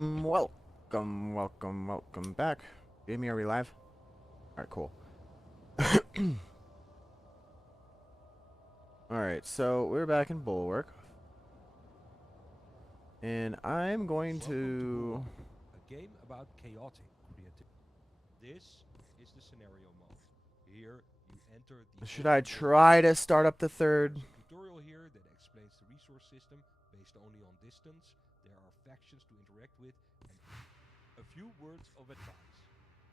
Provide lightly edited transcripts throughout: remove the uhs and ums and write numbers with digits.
Welcome back. Jamie, are we live? Alright, cool. Alright, so we're back in Bulwark. And I'm going to... A game about chaotic creativity. This is the scenario mode. Here you enter the Should I open world. try to start up the third? There's a tutorial here that explains the resource system based only on distance. There are factions to interact with and a few words of advice.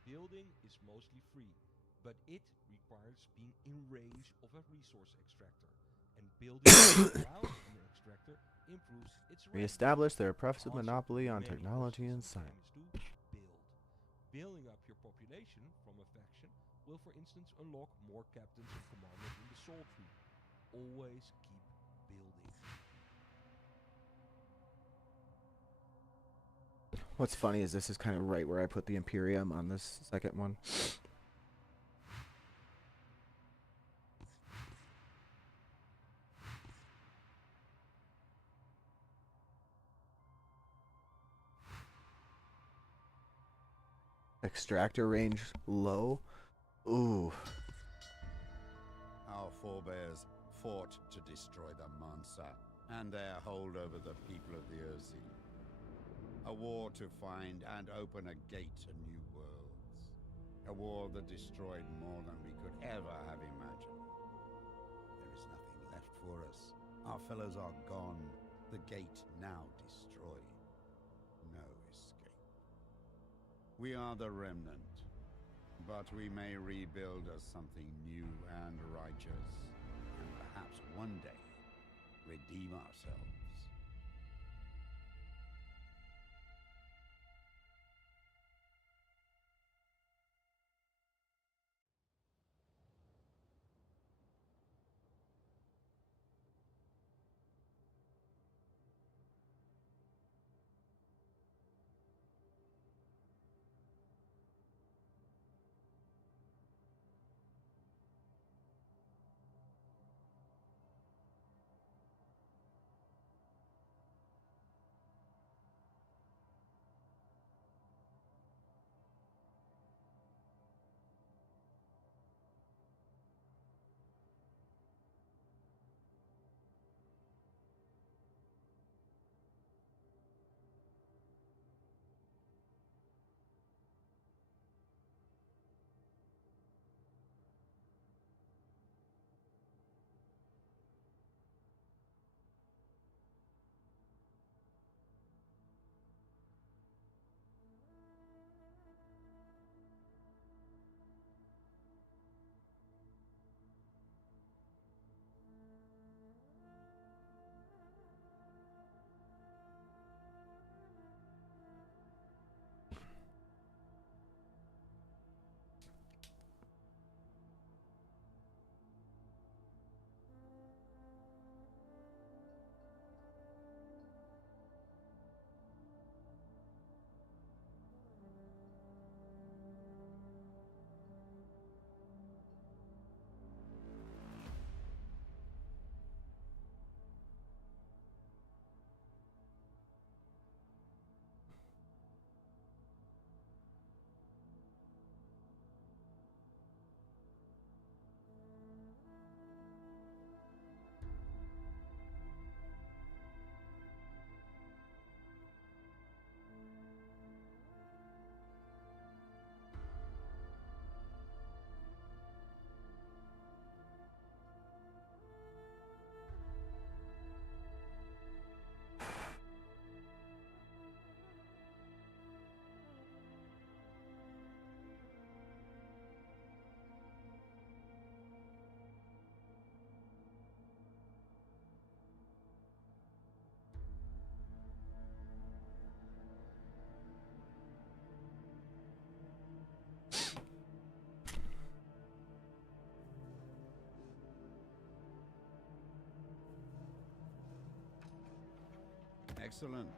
Building is mostly free, but it requires being in range of a resource extractor. And building around an extractor improves its We range. established their The professed answer to monopoly on many technology and questions in the science. game is to build. Building up your population from a faction will, for instance, unlock more captains and commanders in the soul tree. Always keep building. What's funny is this is kind of right where I put the Imperium on this second one. Extractor range low. Ooh. Our forebears fought to destroy the Mansa and their hold over the people of the Urzi. A war to find and open a gate to new worlds. A war that destroyed more than we could ever have imagined. There is nothing left for us. Our fellows are gone. The gate now destroyed. No escape. We are the remnant, but we may rebuild as something new and righteous, and perhaps one day redeem ourselves. Excellent.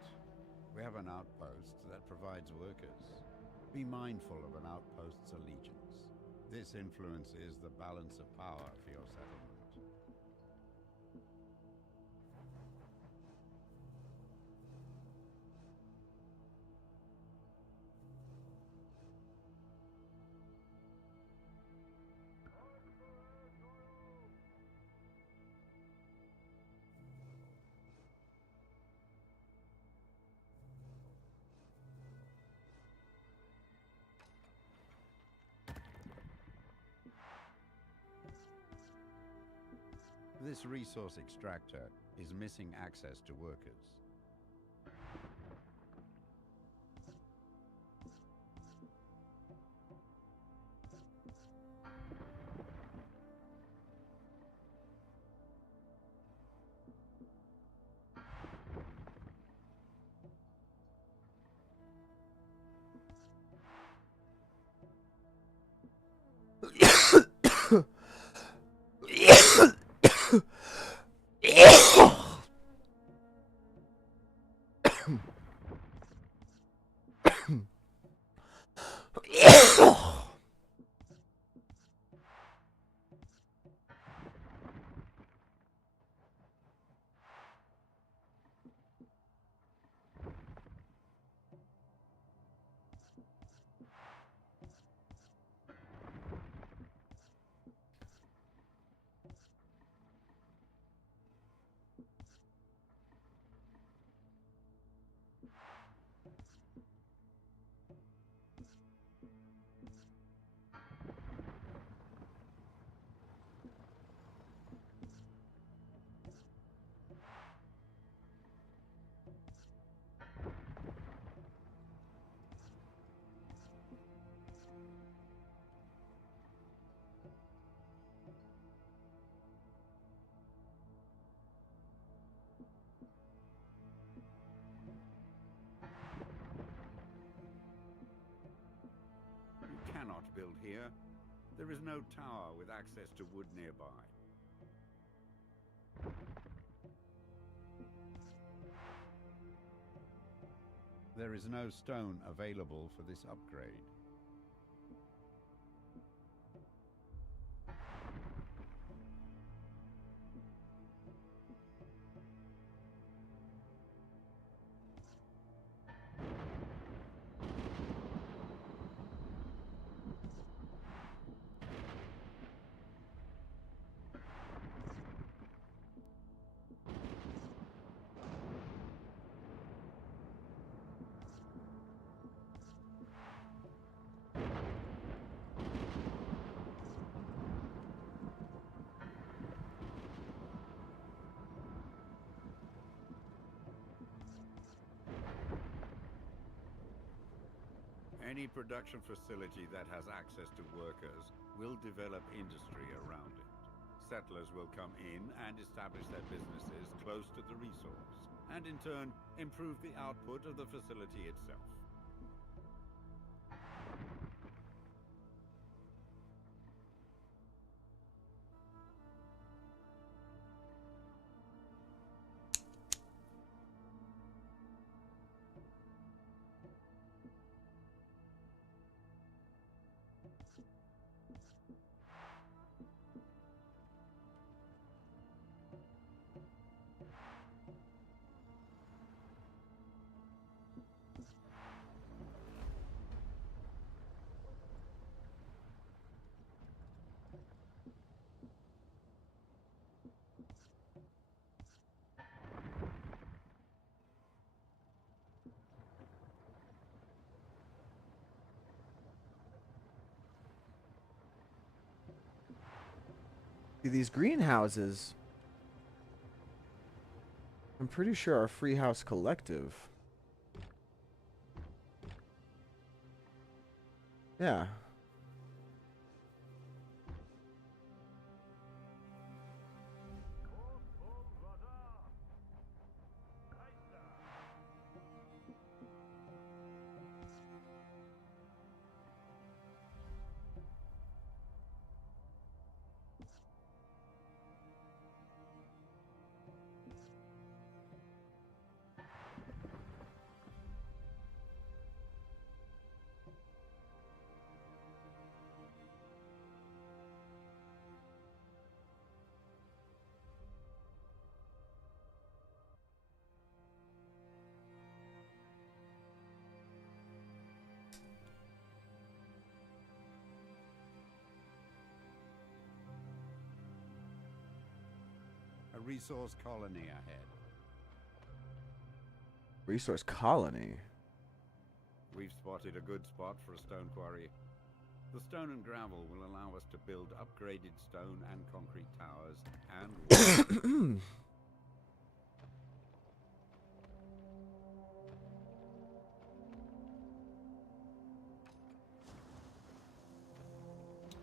We have an outpost that provides workers. Be mindful of an outpost's allegiance. This influences the balance of power for your settlement. This resource extractor is missing access to workers. Cannot build here. There is no tower with access to wood nearby. There is no stone available for this upgrade. Any production facility that has access to workers will develop industry around it. Settlers will come in and establish their businesses close to the resource, and in turn, improve the output of the facility itself. See, these greenhouses, I'm pretty sure are Free House Collective. Yeah. A resource colony ahead. Resource colony. We've spotted a good spot for a stone quarry. The stone and gravel will allow us to build upgraded stone and concrete towers and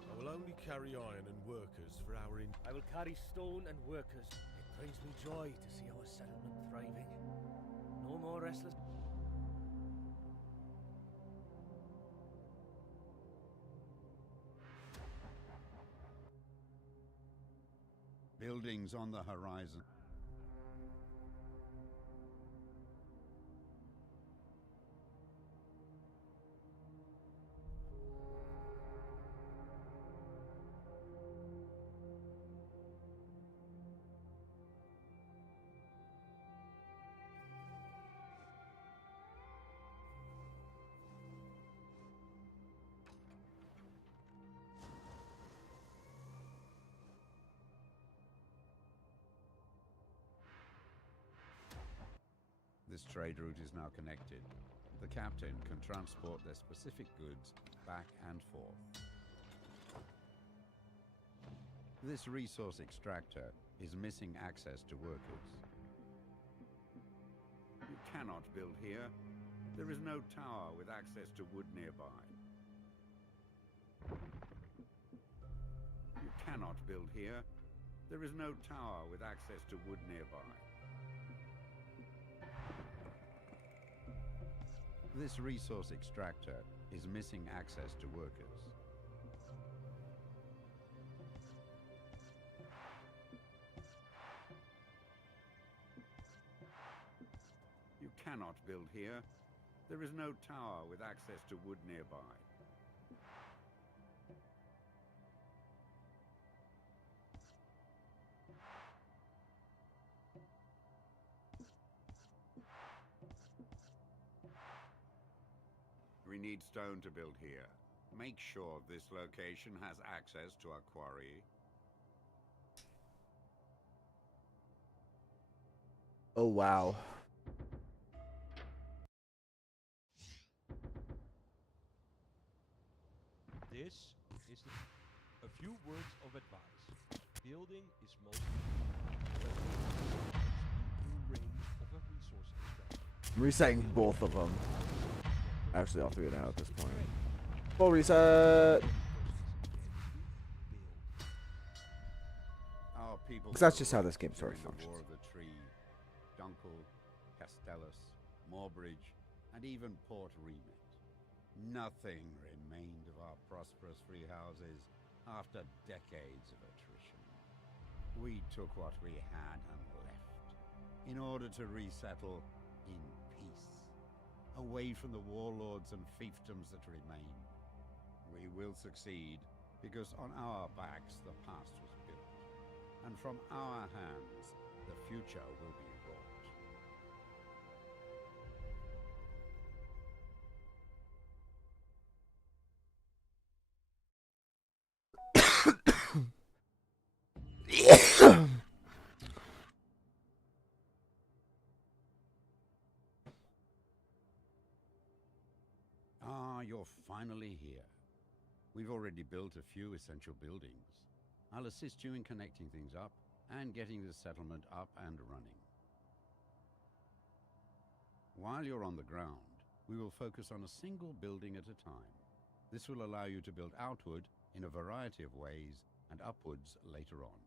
I will only carry iron and workers for our I will carry stone and workers. It brings me joy to see our settlement thriving. No more restless. buildings on the horizon. This trade route is now connected. The captain can transport their specific goods back and forth. This resource extractor is missing access to workers. You cannot build here. There is no tower with access to wood nearby. You cannot build here. There is no tower with access to wood nearby. This resource extractor is missing access to workers. You cannot build here. There is no tower with access to wood nearby. We need stone to build here. Make sure this location has access to our quarry. Oh, wow. This is a few words of advice. Building is mostly new range of a resource extraction. I'm resetting both of them. Actually, all three now at this point. Full reset. Our people. Because that's just how this game sort of during the functions. War of the Tree, Dunkel, Castellus, Moorbridge, and even Port Remit. Nothing remained of our prosperous free houses after decades of attrition. We took what we had and left in order to resettle in peace, away from the warlords and fiefdoms that remain. We will succeed because on our backs the past was built, and from our hands the future will be wrought. You're finally here. We've already built a few essential buildings. I'll assist you in connecting things up and getting the settlement up and running. While you're on the ground, we will focus on a single building at a time. This will allow you to build outward in a variety of ways and upwards later on.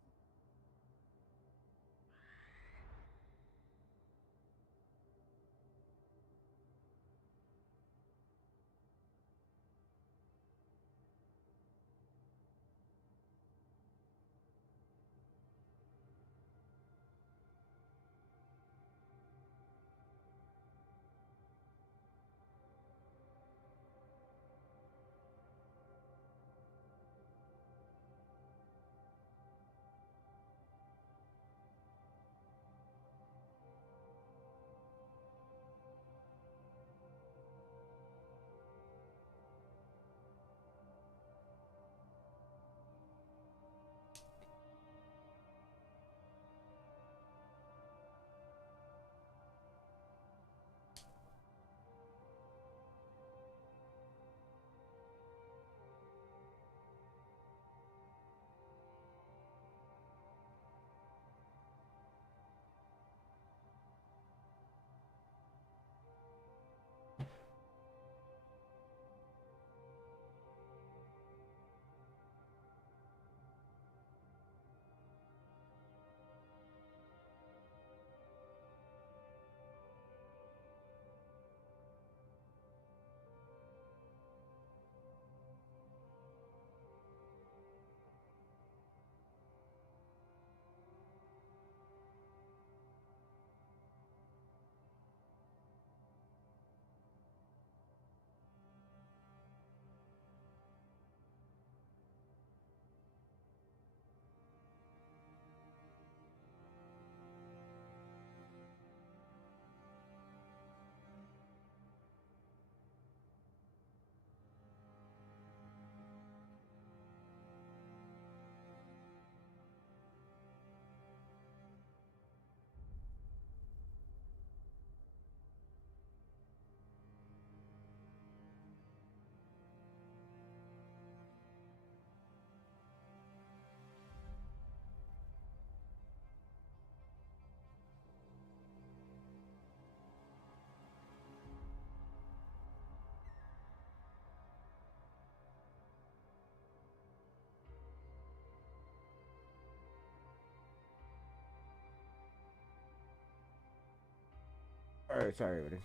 Alright, sorry, everybody.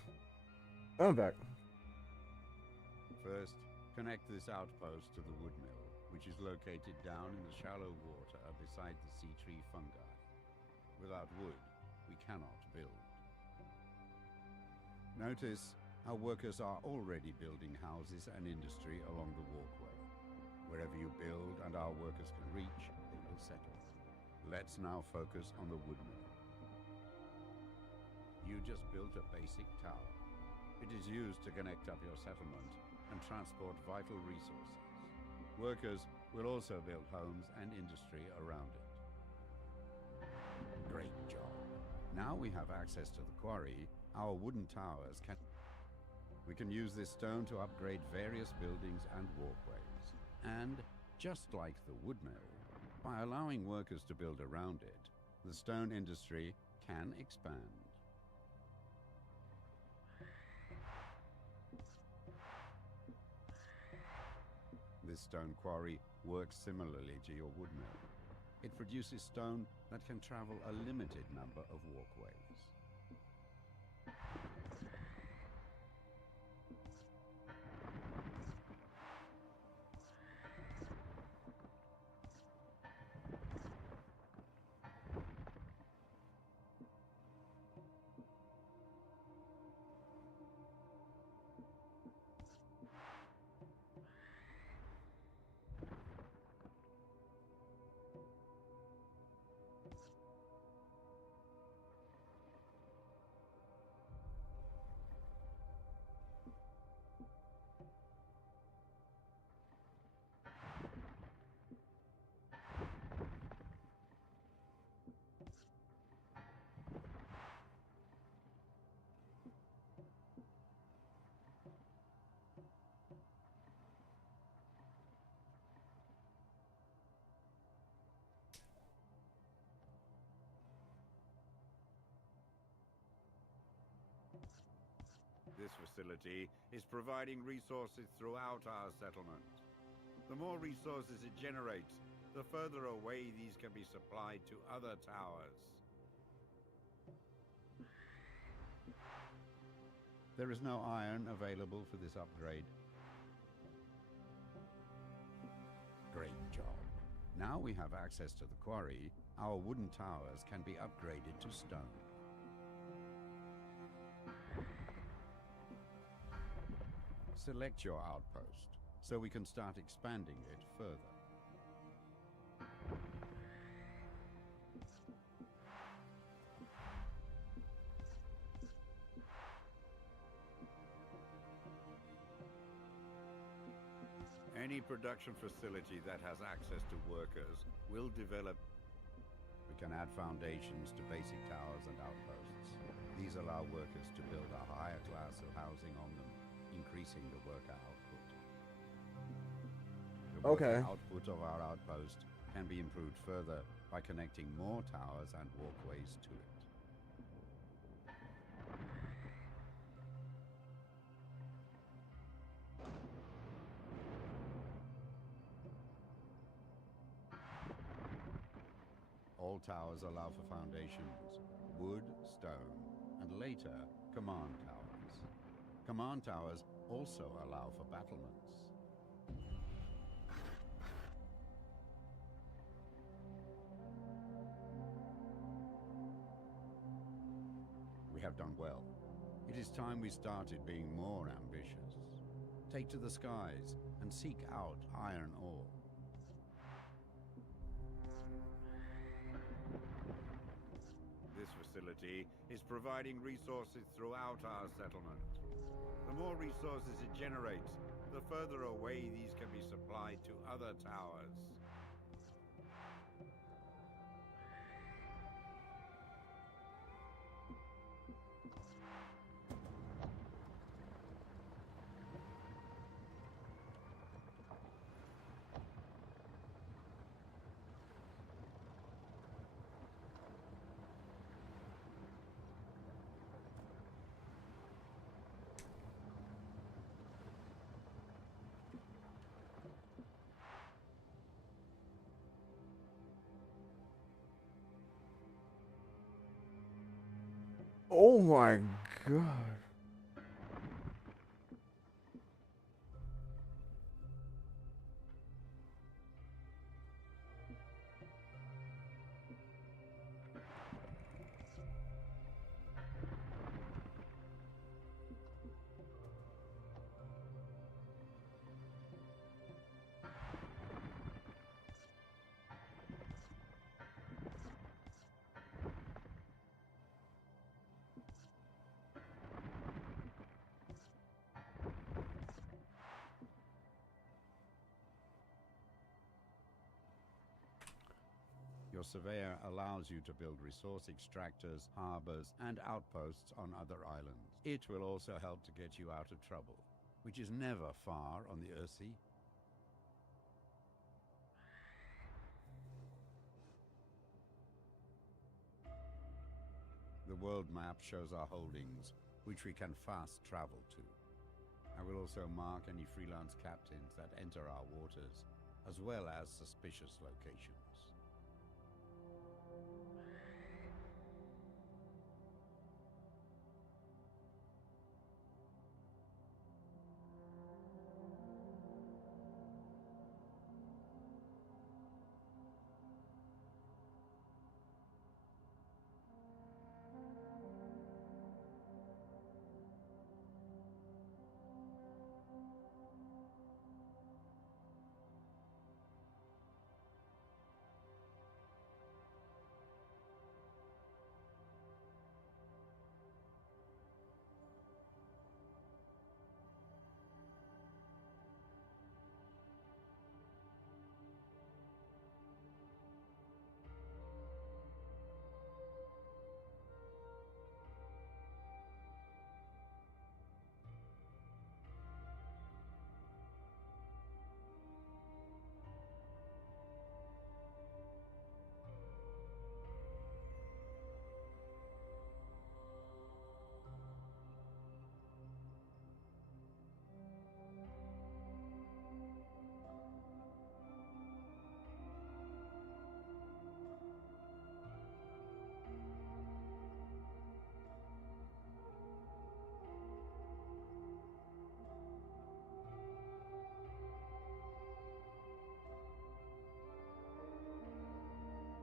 I'm back. First, connect this outpost to the wood mill, which is located down in the shallow water beside the sea tree fungi. Without wood, we cannot build. Notice our workers are already building houses and industry along the walkway. Wherever you build and our workers can reach, they will settle. Let's now focus on the wood mill. You just built a basic tower. It is used to connect up your settlement and transport vital resources. Workers will also build homes and industry around it. Great job. Now we have access to the quarry. Our wooden towers we can use this stone to upgrade various buildings and walkways. And just like the wood mill, by allowing workers to build around it, the stone industry can expand. This stone quarry works similarly to your wood mill. It produces stone that can travel a limited number of walkways. This facility is providing resources throughout our settlement. The more resources it generates, the further away these can be supplied to other towers. There is no iron available for this upgrade. Great job. Now we have access to the quarry, our wooden towers can be upgraded to stone. Select your outpost, so we can start expanding it further. Any production facility that has access to workers will develop. We can add foundations to basic towers and outposts. These allow workers to build a higher class of housing on them, increasing the worker output. The worker output of our outpost can be improved further by connecting more towers and walkways to it. All towers allow for foundations, wood, stone, and later, command towers. Command towers also allow for battlements. We have done well. It is time we started being more ambitious. Take to the skies and seek out iron ore. This facility is providing resources throughout our settlement. The more resources it generates, the further away these can be supplied to other towers. Oh my god. Your surveyor allows you to build resource extractors, harbors, and outposts on other islands. It will also help to get you out of trouble, which is never far on the Earthsea. The world map shows our holdings, which we can fast travel to. I will also mark any freelance captains that enter our waters, as well as suspicious locations.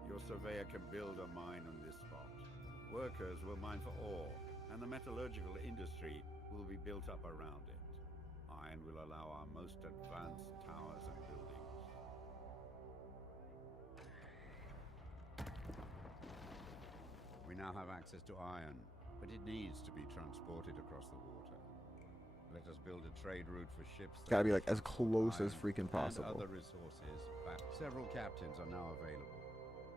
Your surveyor can build a mine on this spot. Workers will mine for ore, and the metallurgical industry will be built up around it. Iron will allow our most advanced towers and buildings. We now have access to iron, but it needs to be transported across the water. Let us build a trade route for ships. Gotta be like as close as freaking possible. And other resources. Several captains are now available.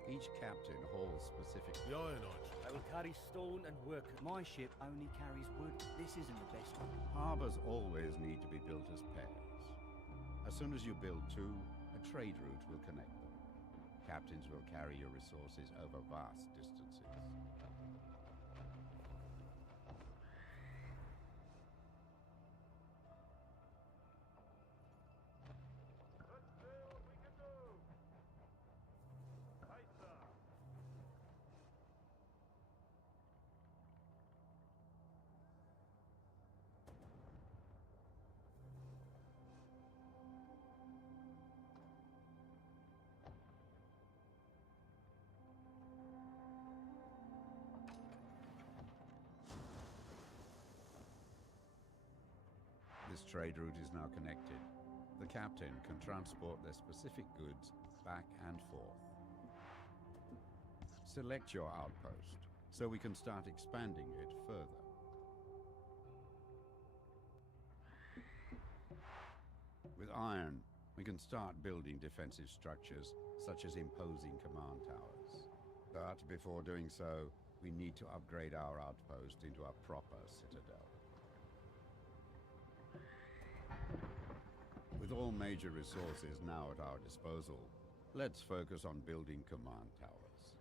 Each captain hauls specific... The Iron Age. I will carry stone and work. My ship only carries wood. This isn't the best one. Harbors always need to be built as pairs. As soon as you build two, a trade route will connect them. Captains will carry your resources over vast distances. This trade route is now connected. The captain can transport their specific goods back and forth. Select your outpost so we can start expanding it further. With iron, we can start building defensive structures such as imposing command towers. But before doing so, we need to upgrade our outpost into a proper citadel. With all major resources now at our disposal, let's focus on building command towers.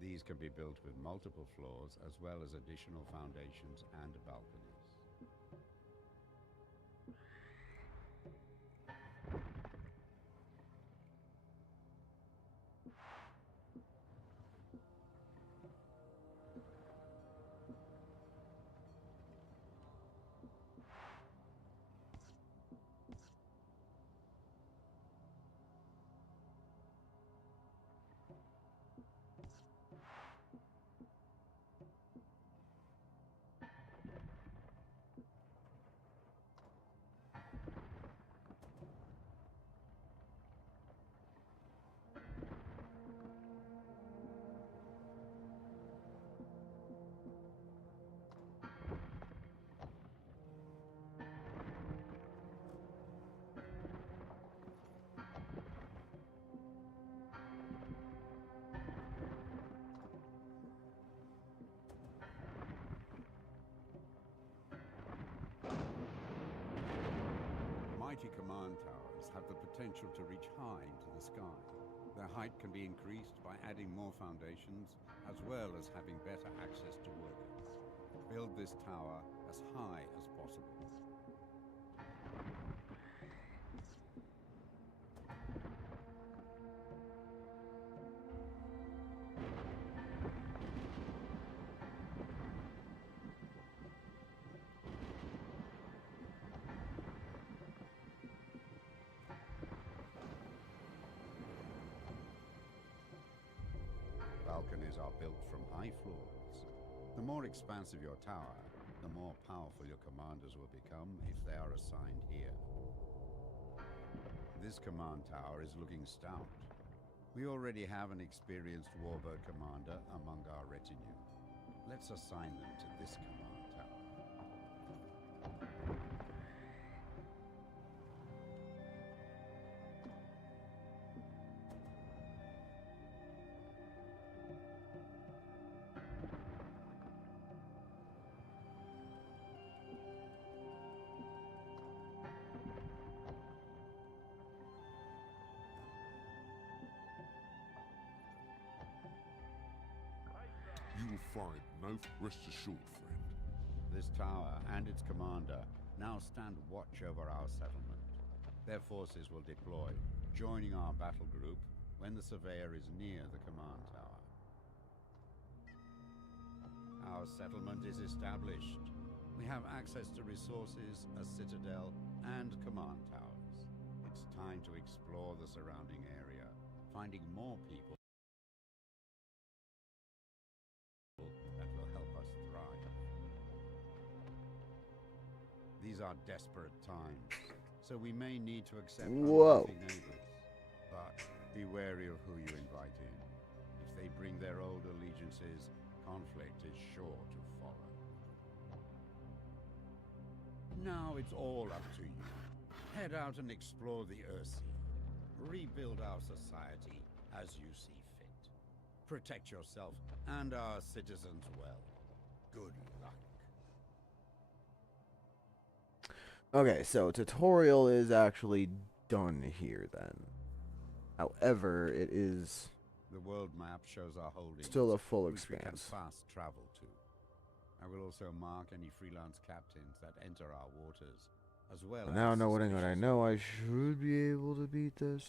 These can be built with multiple floors as well as additional foundations and balconies. Taichi command towers have the potential to reach high into the sky. Their height can be increased by adding more foundations, as well as having better access to workers. Build this tower as high as possible. Balconies are built from high floors. The more expansive your tower, the more powerful your commanders will become if they are assigned here. This command tower is looking stout. We already have an experienced warbird commander among our retinue. Let's assign them to this command tower. You will find no rest assured, friend. This tower and its commander now stand watch over our settlement. Their forces will deploy, joining our battle group when the surveyor is near the command tower. Our settlement is established. We have access to resources, a citadel, and command towers. It's time to explore the surrounding area, finding more people that will help us thrive. These are desperate times, so we may need to accept Whoa. unlikely neighbors. But be wary of who you invite in. If they bring their old allegiances, conflict is sure to follow. Now it's all up to you. Head out and explore the Earthsea. Rebuild our society as you see fit. Protect yourself and our citizens well. Good luck. Okay, so tutorial is actually done here then. However, it is The world map shows our holdings, still a full which we can expanse. fast travel to. I will also mark any freelance captains that enter our waters, as well Now as knowing what I suspicious know, I should be able to beat this.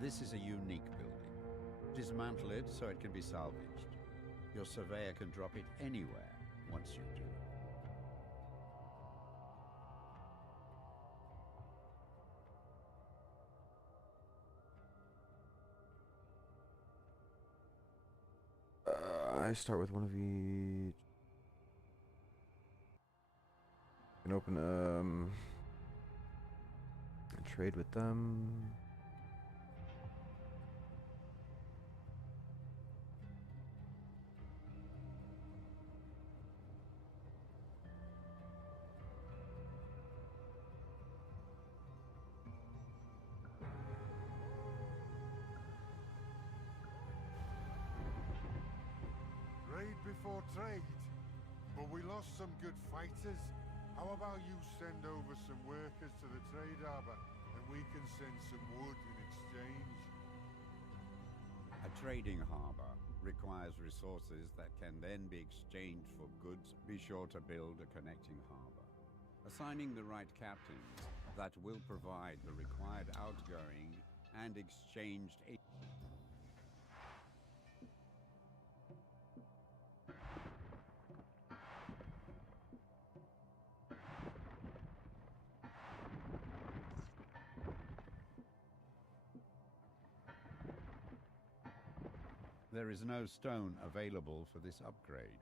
This is a unique building. Dismantle it so it can be salvaged. Your surveyor can drop it anywhere once you do. I start with one of each. open a trade with them. Raid before trade. But we lost some good fighters. How about you send over some workers to the trade harbor, and we can send some wood in exchange? A trading harbor requires resources that can then be exchanged for goods. Be sure to build a connecting harbor. Assigning the right captains that will provide the required outgoing and exchanged aid. There is no stone available for this upgrade.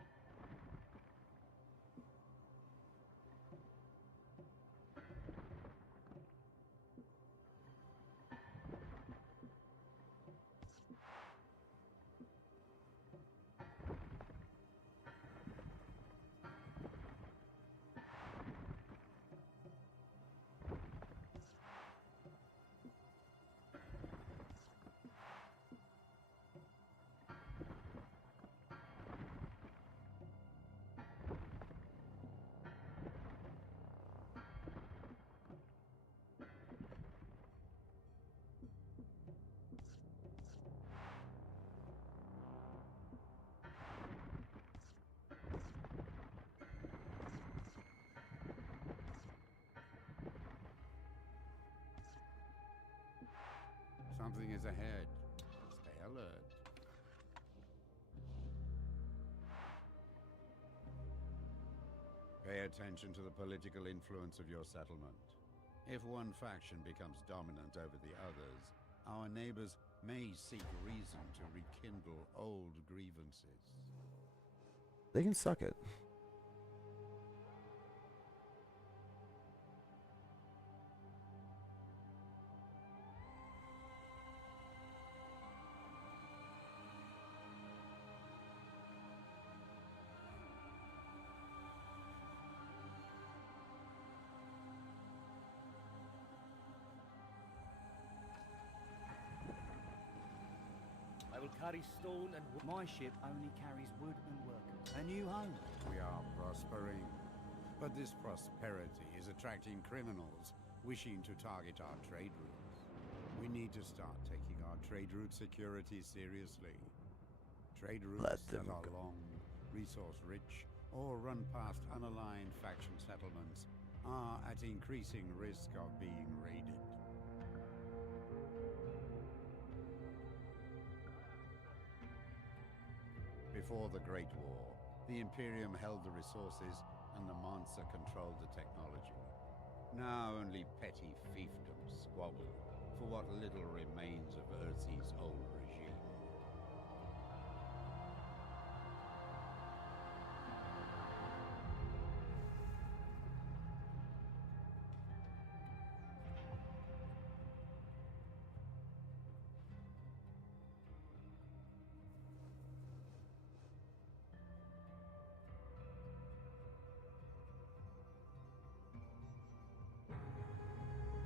Something is ahead. Stay alert. Pay attention to the political influence of your settlement. If one faction becomes dominant over the others, our neighbors may seek reason to rekindle old grievances. They can suck it. I will carry stone and wood. My ship only carries wood and workers. A new home. We are prospering, but this prosperity is attracting criminals wishing to target our trade routes. We need to start taking our trade route security seriously. Trade routes that are long, resource-rich, or run past unaligned faction settlements are at increasing risk of being raided. Before the Great War, the Imperium held the resources and the Mansa controlled the technology. Now only petty fiefdoms squabble for what little remains of Earth's old regime.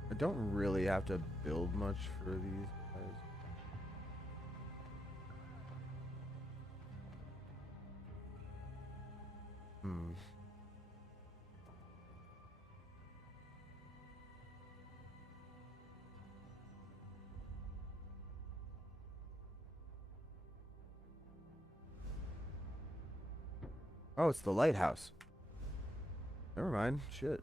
I don't really have to build much for these guys. Oh, it's the lighthouse. Never mind. Shit.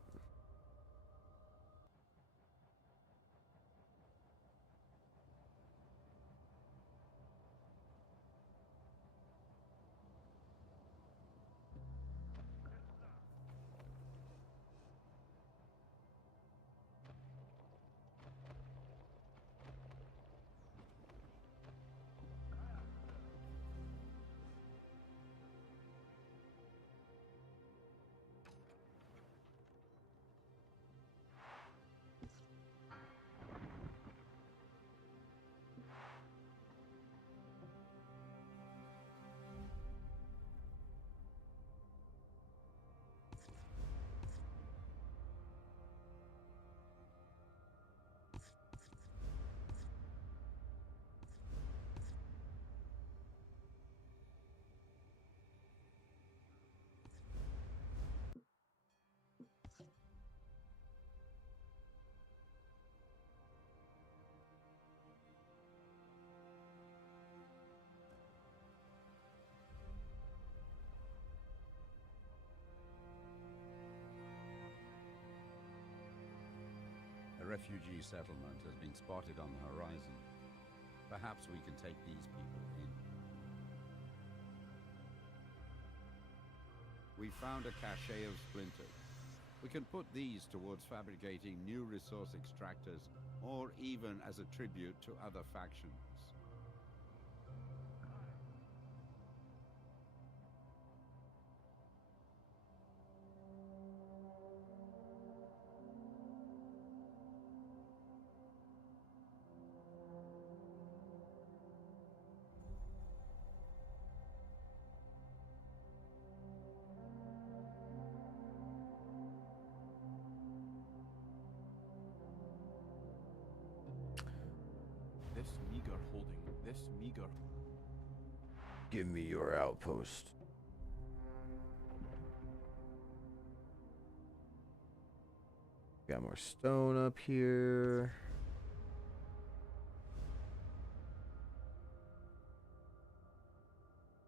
refugee settlement has been spotted on the horizon. Perhaps we can take these people in. We found a cache of splinters. We can put these towards fabricating new resource extractors, or even as a tribute to other factions. This meager. Give me your outpost. Got more stone up here.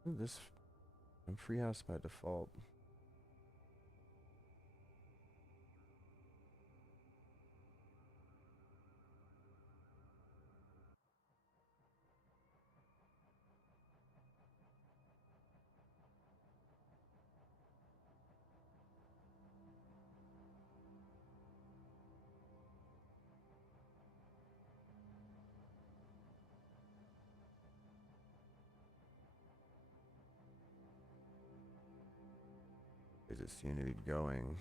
Ooh, this I'm free house by default. They just seem to be going.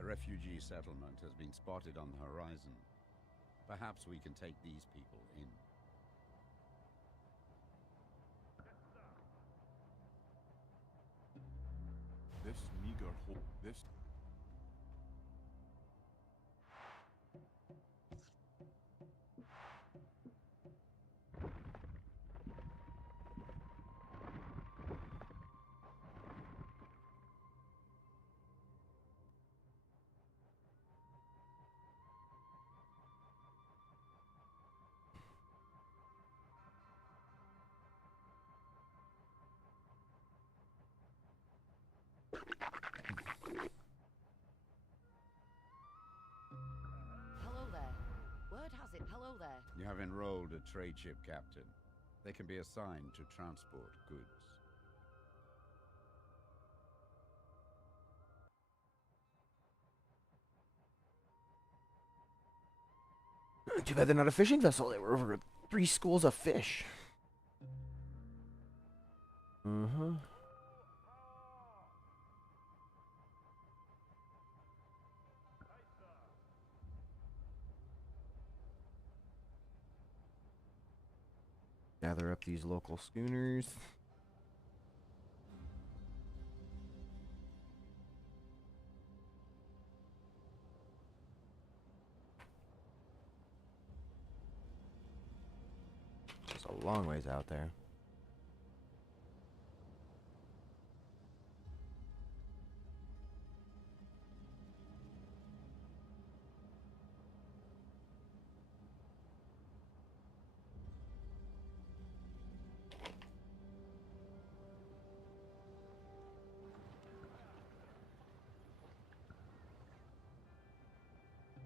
A refugee settlement has been spotted on the horizon. Perhaps we can take these people in. This meager hope. This. Hello there. Word has it, hello there. You have enrolled a trade ship captain. They can be assigned to transport goods. Too bad they're not a fishing vessel. They were over 3 schools of fish. Mm-hmm. Gather up these local schooners. It's a long ways out there.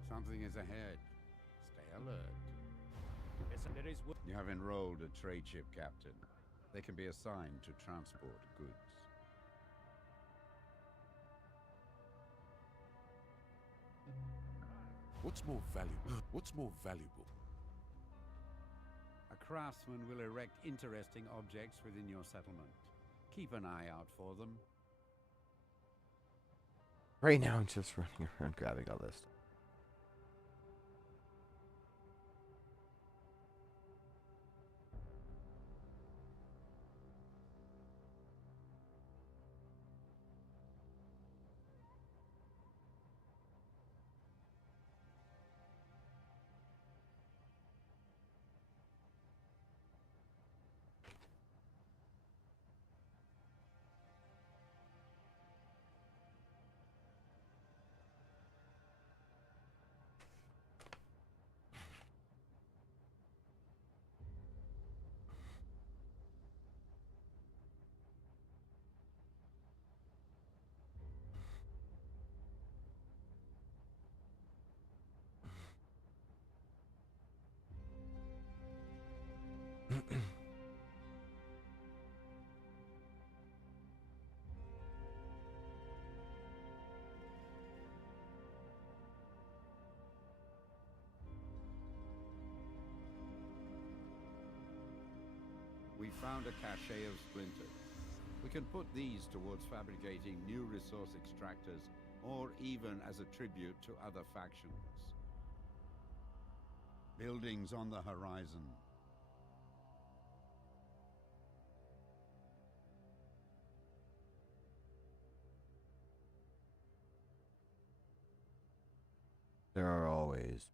Something is ahead. Stay alert. Yes, there is. You have enrolled a trade ship captain. They can be assigned to transport goods. What's more valuable? What's more valuable? A craftsman will erect interesting objects within your settlement. Keep an eye out for them. Right now, I'm just running around grabbing all this stuff. we found a cache of splinters. We can put these towards fabricating new resource extractors, or even as a tribute to other factions. Buildings on the horizon. There are always.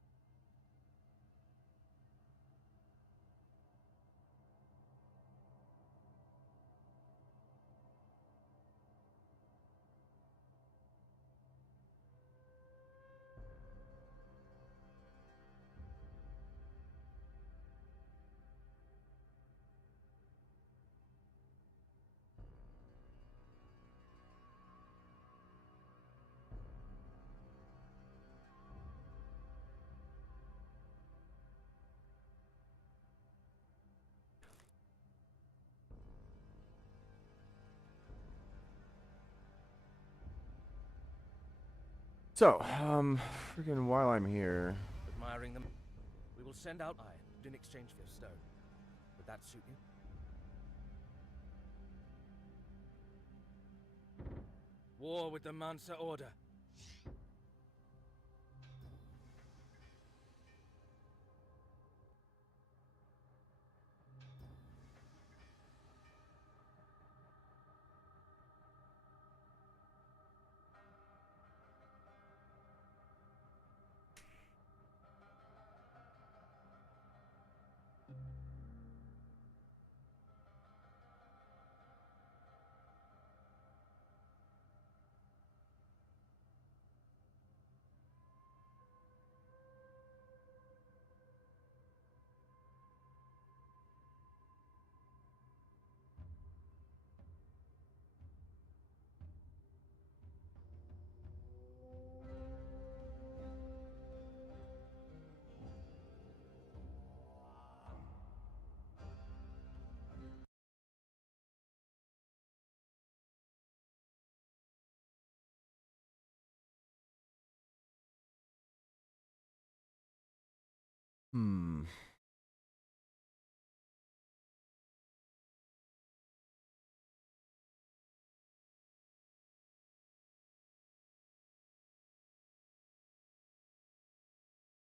So, freaking while I'm here, Admiring them, we will send out iron in exchange for stone. Would that suit you? War with the Mansa Order.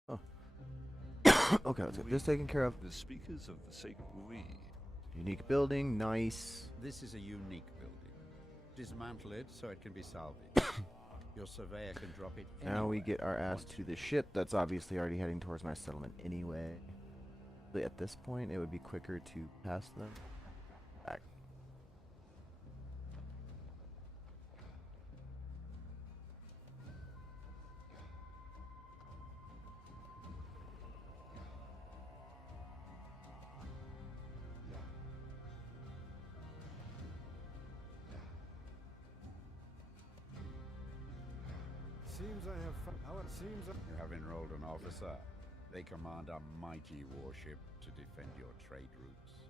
Oh. Okay, let's get this taken care of. The speakers of the sacred we. Unique building, nice. This is a unique building. Dismantle it so it can be salvaged. Your surveyor can drop it Now we anywhere get our ass once to the ship that's obviously already heading towards my settlement anyway. But at this point, it would be quicker to pass them back. Seems I have You have enrolled an officer. They command a mighty warship to defend your trade routes.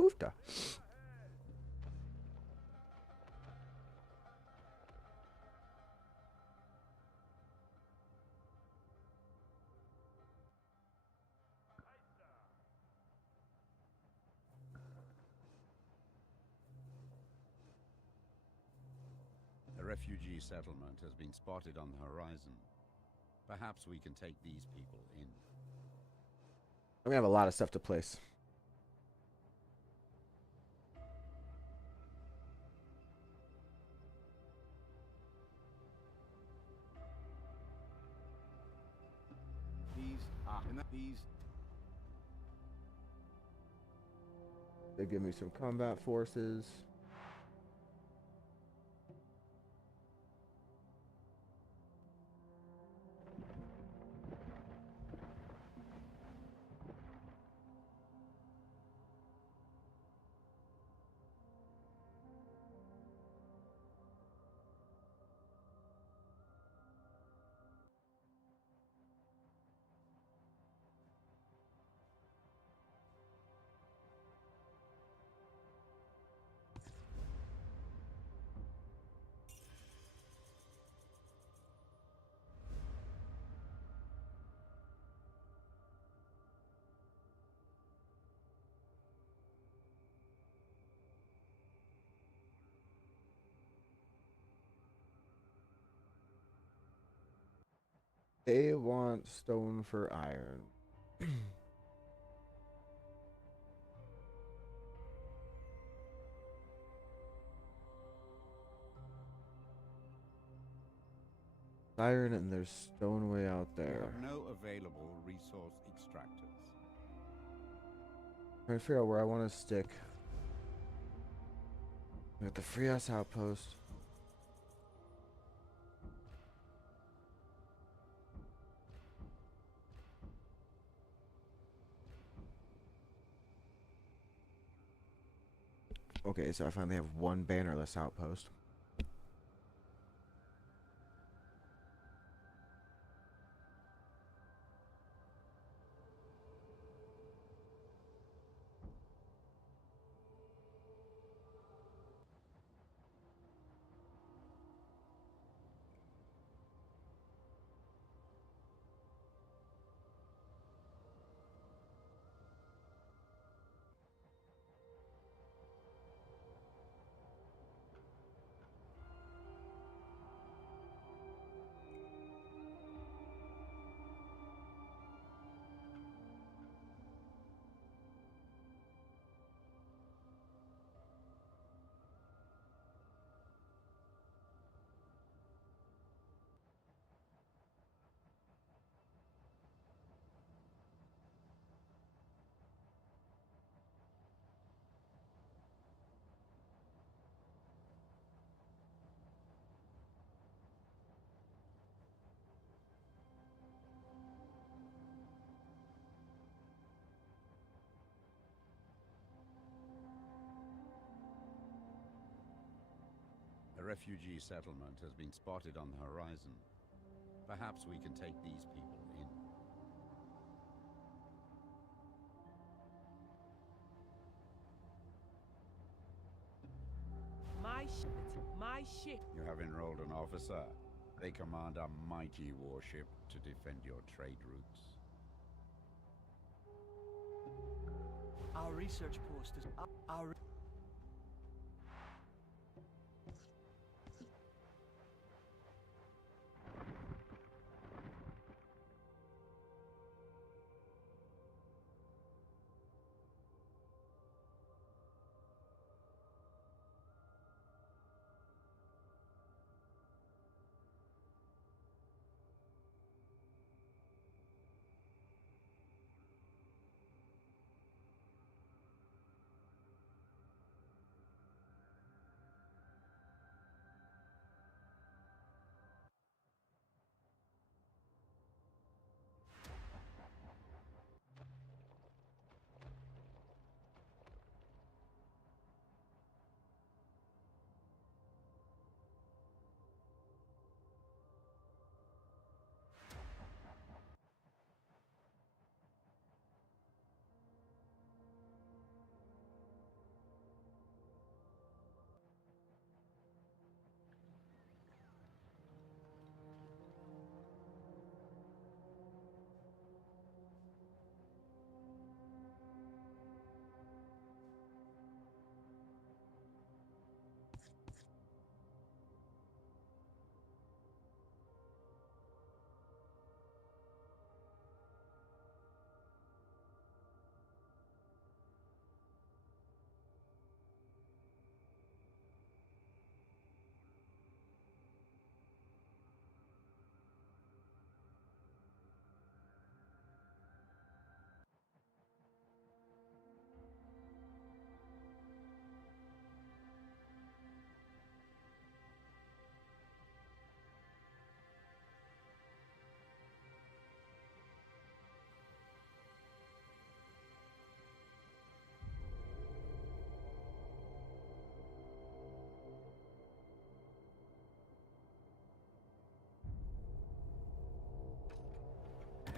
Oofta. A refugee settlement has been spotted on the horizon. Perhaps we can take these people in. We have a lot of stuff to place. They give me some combat forces. They want stone for iron. Iron and there's stone way out We there. have no available resource extractors. Trying to figure out where I want to stick. We got the free ass outpost. Okay, so I finally have one bannerless outpost. A refugee settlement has been spotted on the horizon. Perhaps we can take these people in. My ship. You have enrolled an officer. They command a mighty warship to defend your trade routes. Our research post is... Our...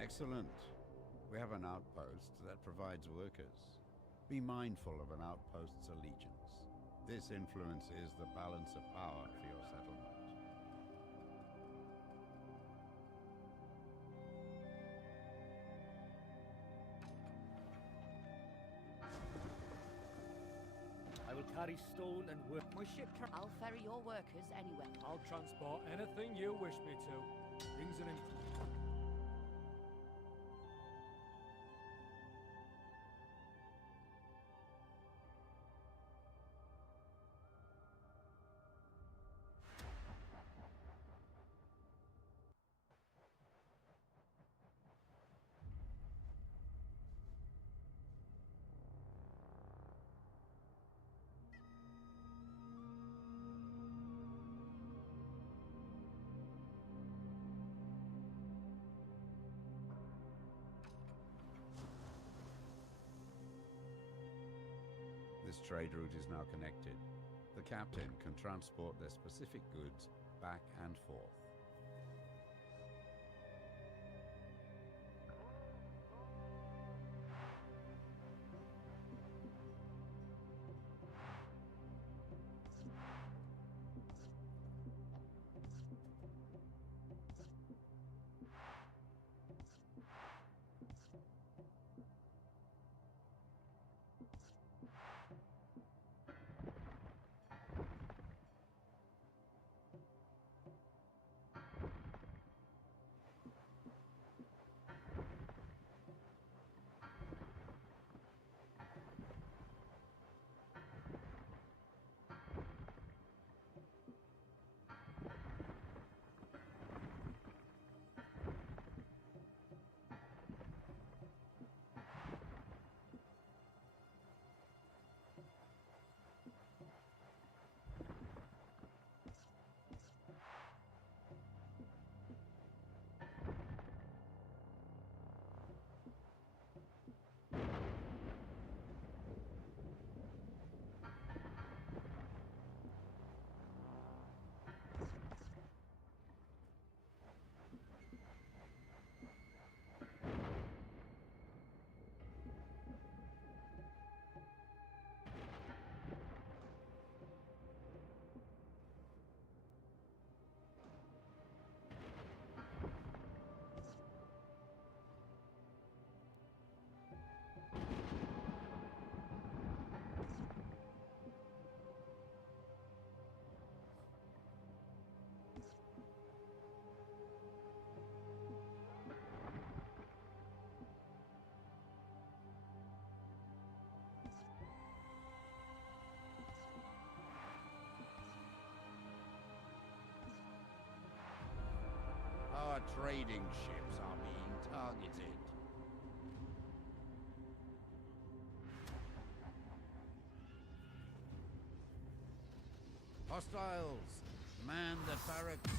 Excellent. We have an outpost that provides workers. Be mindful of an outpost's allegiance. This influences the balance of power for your settlement. I will carry stone and work. My ship I'll ferry your workers anywhere. I'll transport anything you wish me to. Things are in. trade route is now connected. The captain can transport their specific goods back and forth. Our trading ships are being targeted. Hostiles! Man the turrets!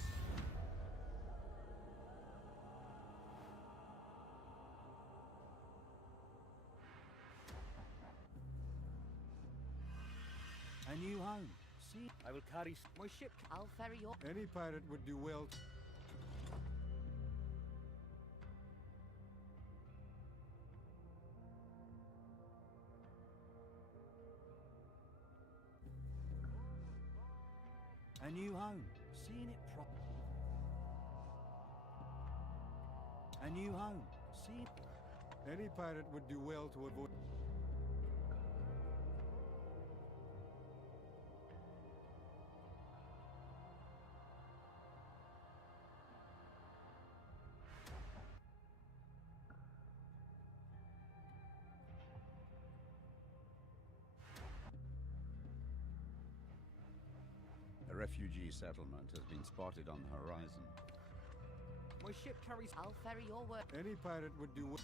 A new home. See, I will carry my ship. I'll ferry your... Any pirate would do well. a new home. Seeing it prop. A new home. See. Any pirate would do well to avoid. A refugee settlement has been spotted on the horizon. My ship carries... I'll ferry your work. Any pirate would do well.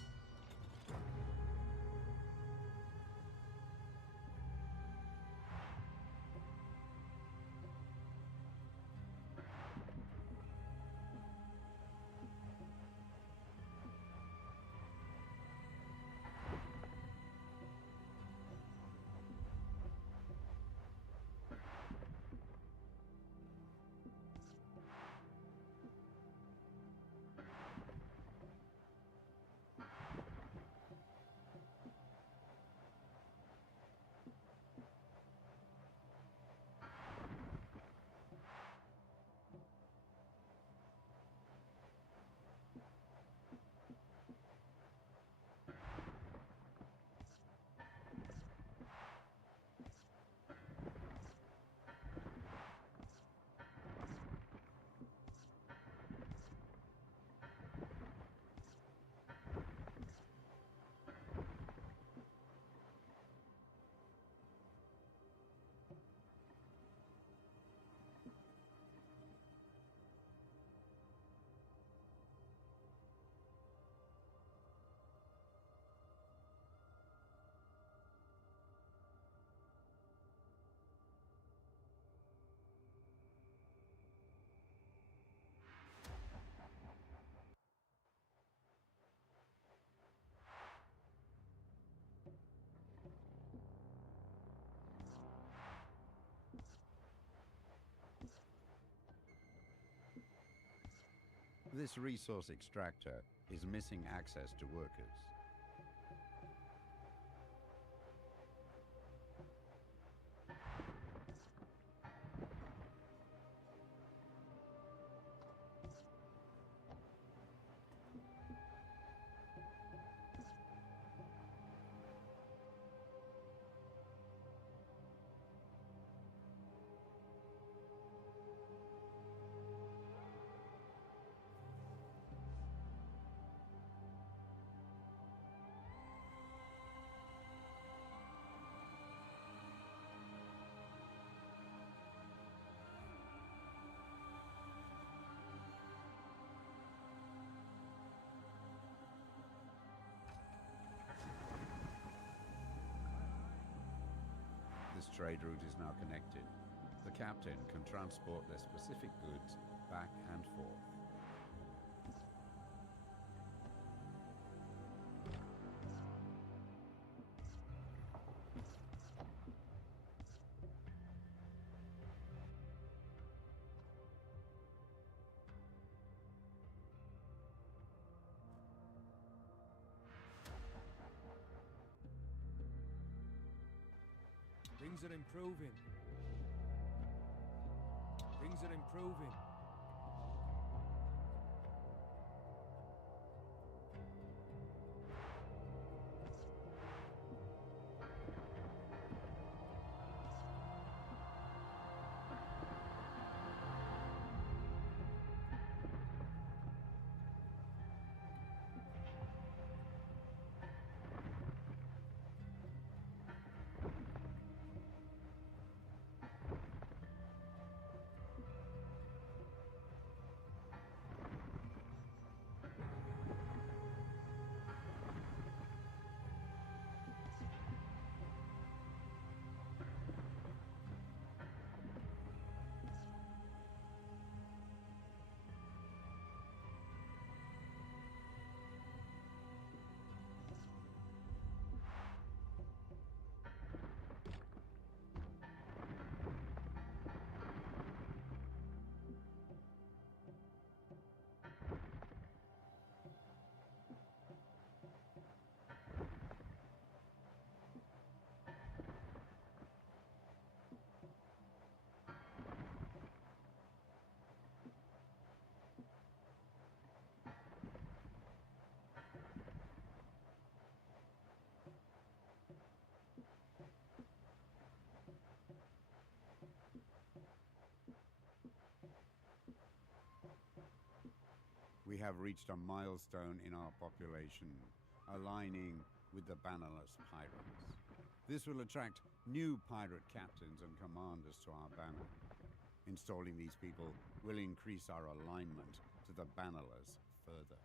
This resource extractor is missing access to workers. This trade route is now connected. The captain can transport their specific goods back and forth. Things are improving. Things are improving. We have reached a milestone in our population, aligning with the bannerless pirates. This will attract new pirate captains and commanders to our banner. Installing these people will increase our alignment to the bannerless further.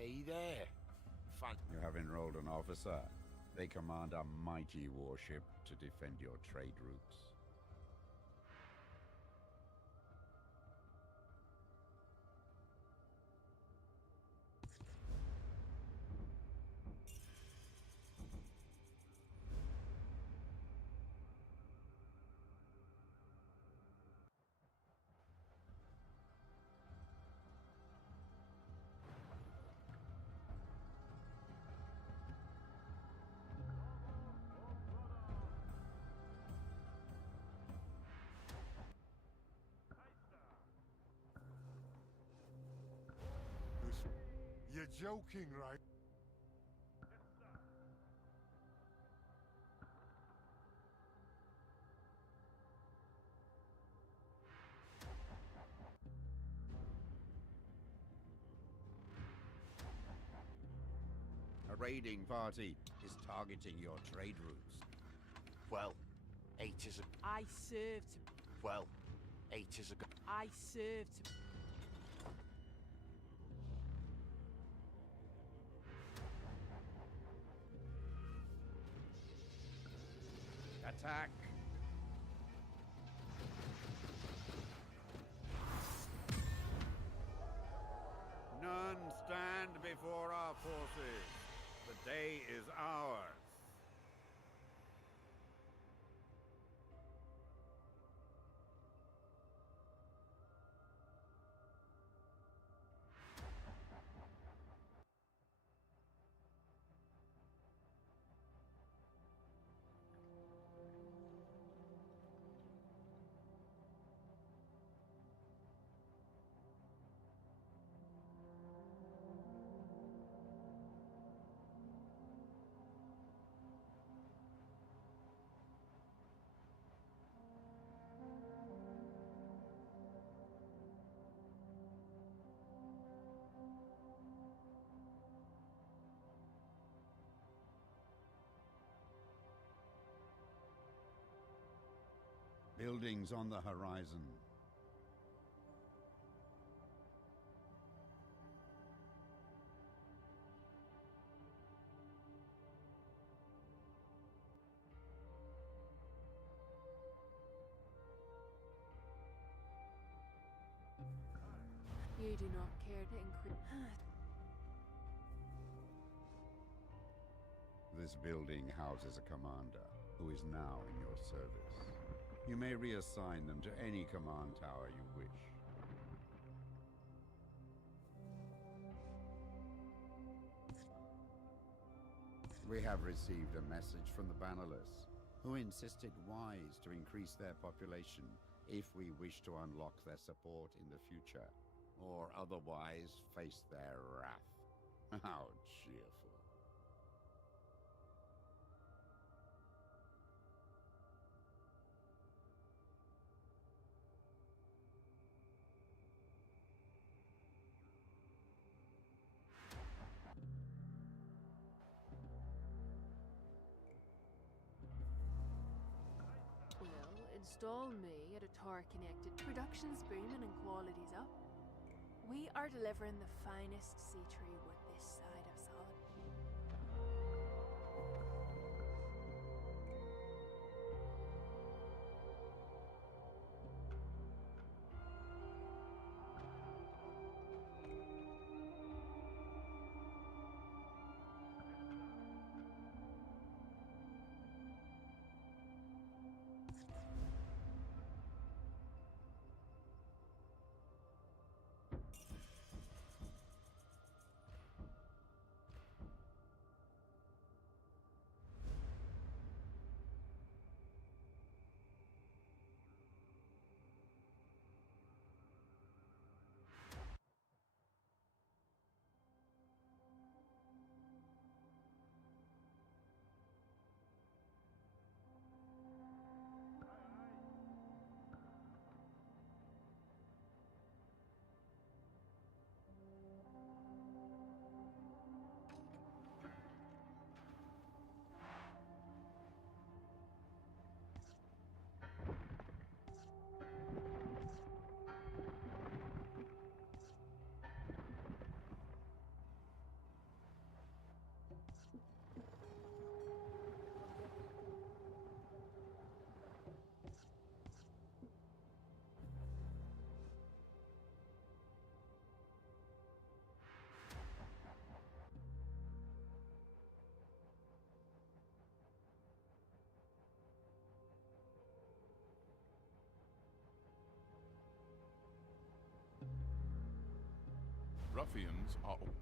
Hey there. Fun. You have enrolled an officer. They command a mighty warship to defend your trade routes. You're joking, right? A raiding party is targeting your trade routes. Well, 8 is a... I served. Well, 8 is a... I served. Attack! None stand before our forces. The day is ours. Buildings on the horizon. You do not care to increase. This building houses a commander who is now in your service. You may reassign them to any command tower you wish. We have received a message from the Bannerless, who insisted wise to increase their population if we wish to unlock their support in the future, or otherwise face their wrath. How cheerful. Install me at a tower connected. Production's booming and quality's up. We are delivering the finest sea tree wood this side of solid.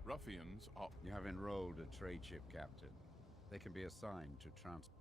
Ruffians are... You have enrolled a trade ship captain. They can be assigned to transport.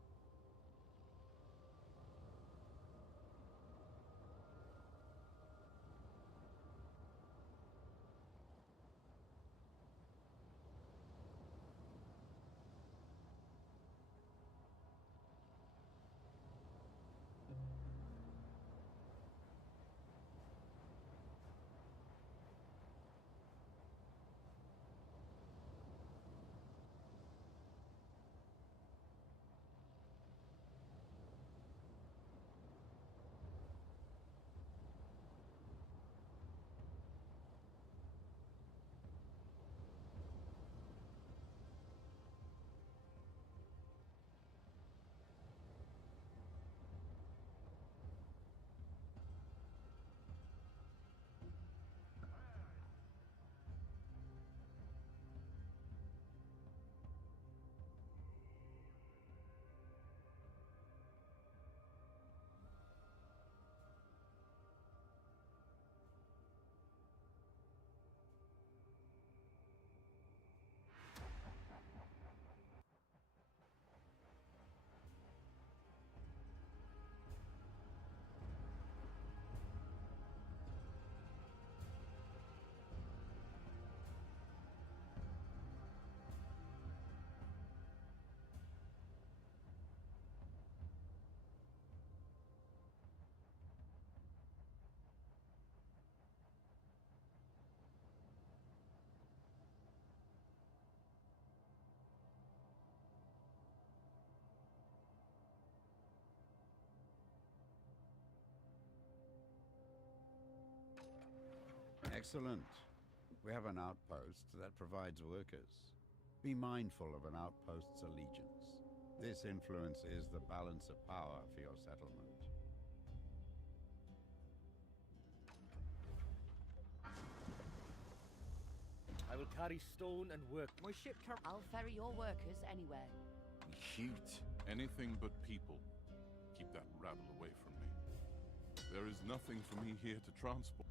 Excellent. We have an outpost that provides workers. Be mindful of an outpost's allegiance. This influences the balance of power for your settlement. I will carry stone and work. My ship I'll ferry your workers anywhere. Cute. Anything but people. Keep that rabble away from me. There is nothing for me here to transport.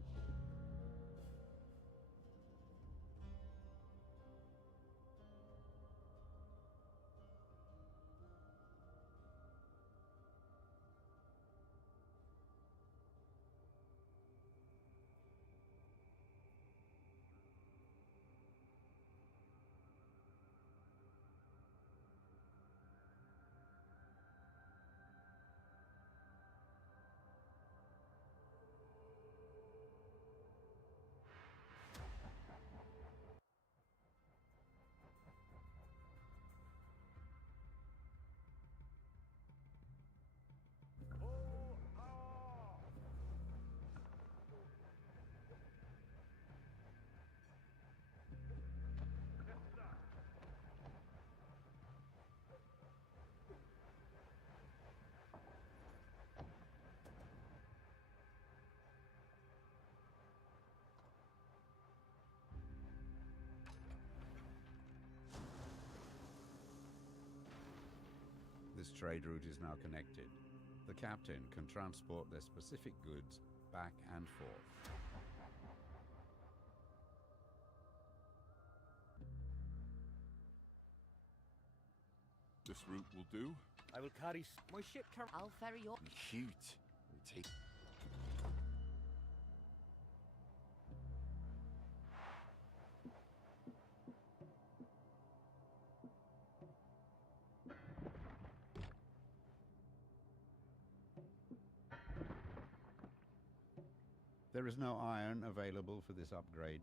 This trade route is now connected. The captain can transport their specific goods back and forth. This route will do. I will carry my ship. I'll ferry your. Cute. We take. There is no iron available for this upgrade.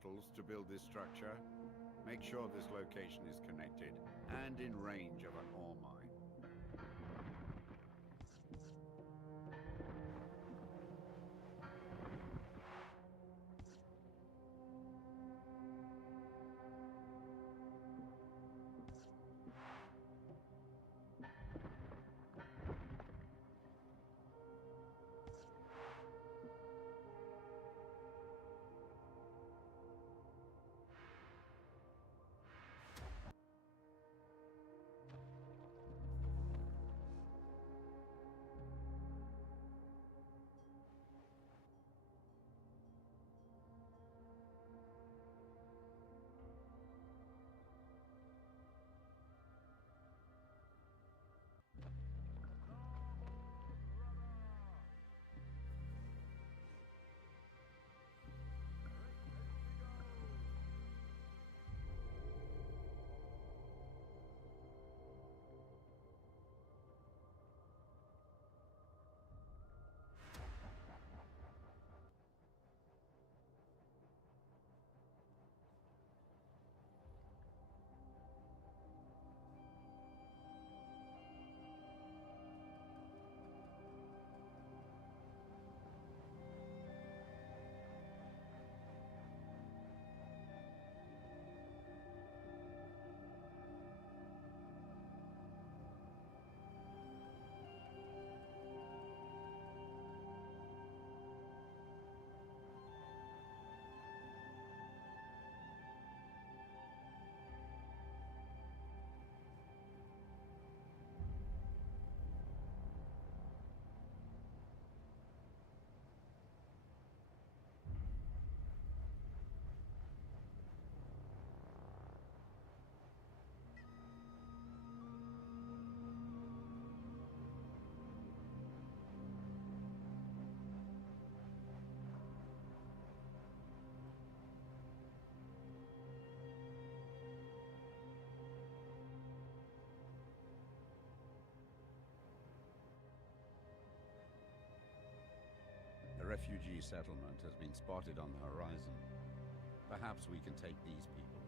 metals to build this structure. Make sure this location is connected and in range of an ore mine. A refugee settlement has been spotted on the horizon. Perhaps we can take these people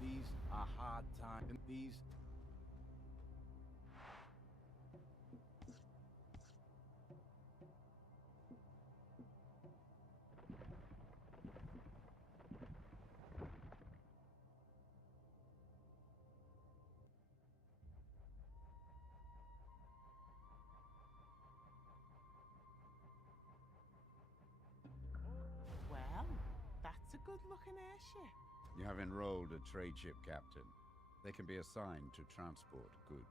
in. These are hard times. These... Well, that's a good-looking airship. You have enrolled a trade ship captain. They can be assigned to transport goods.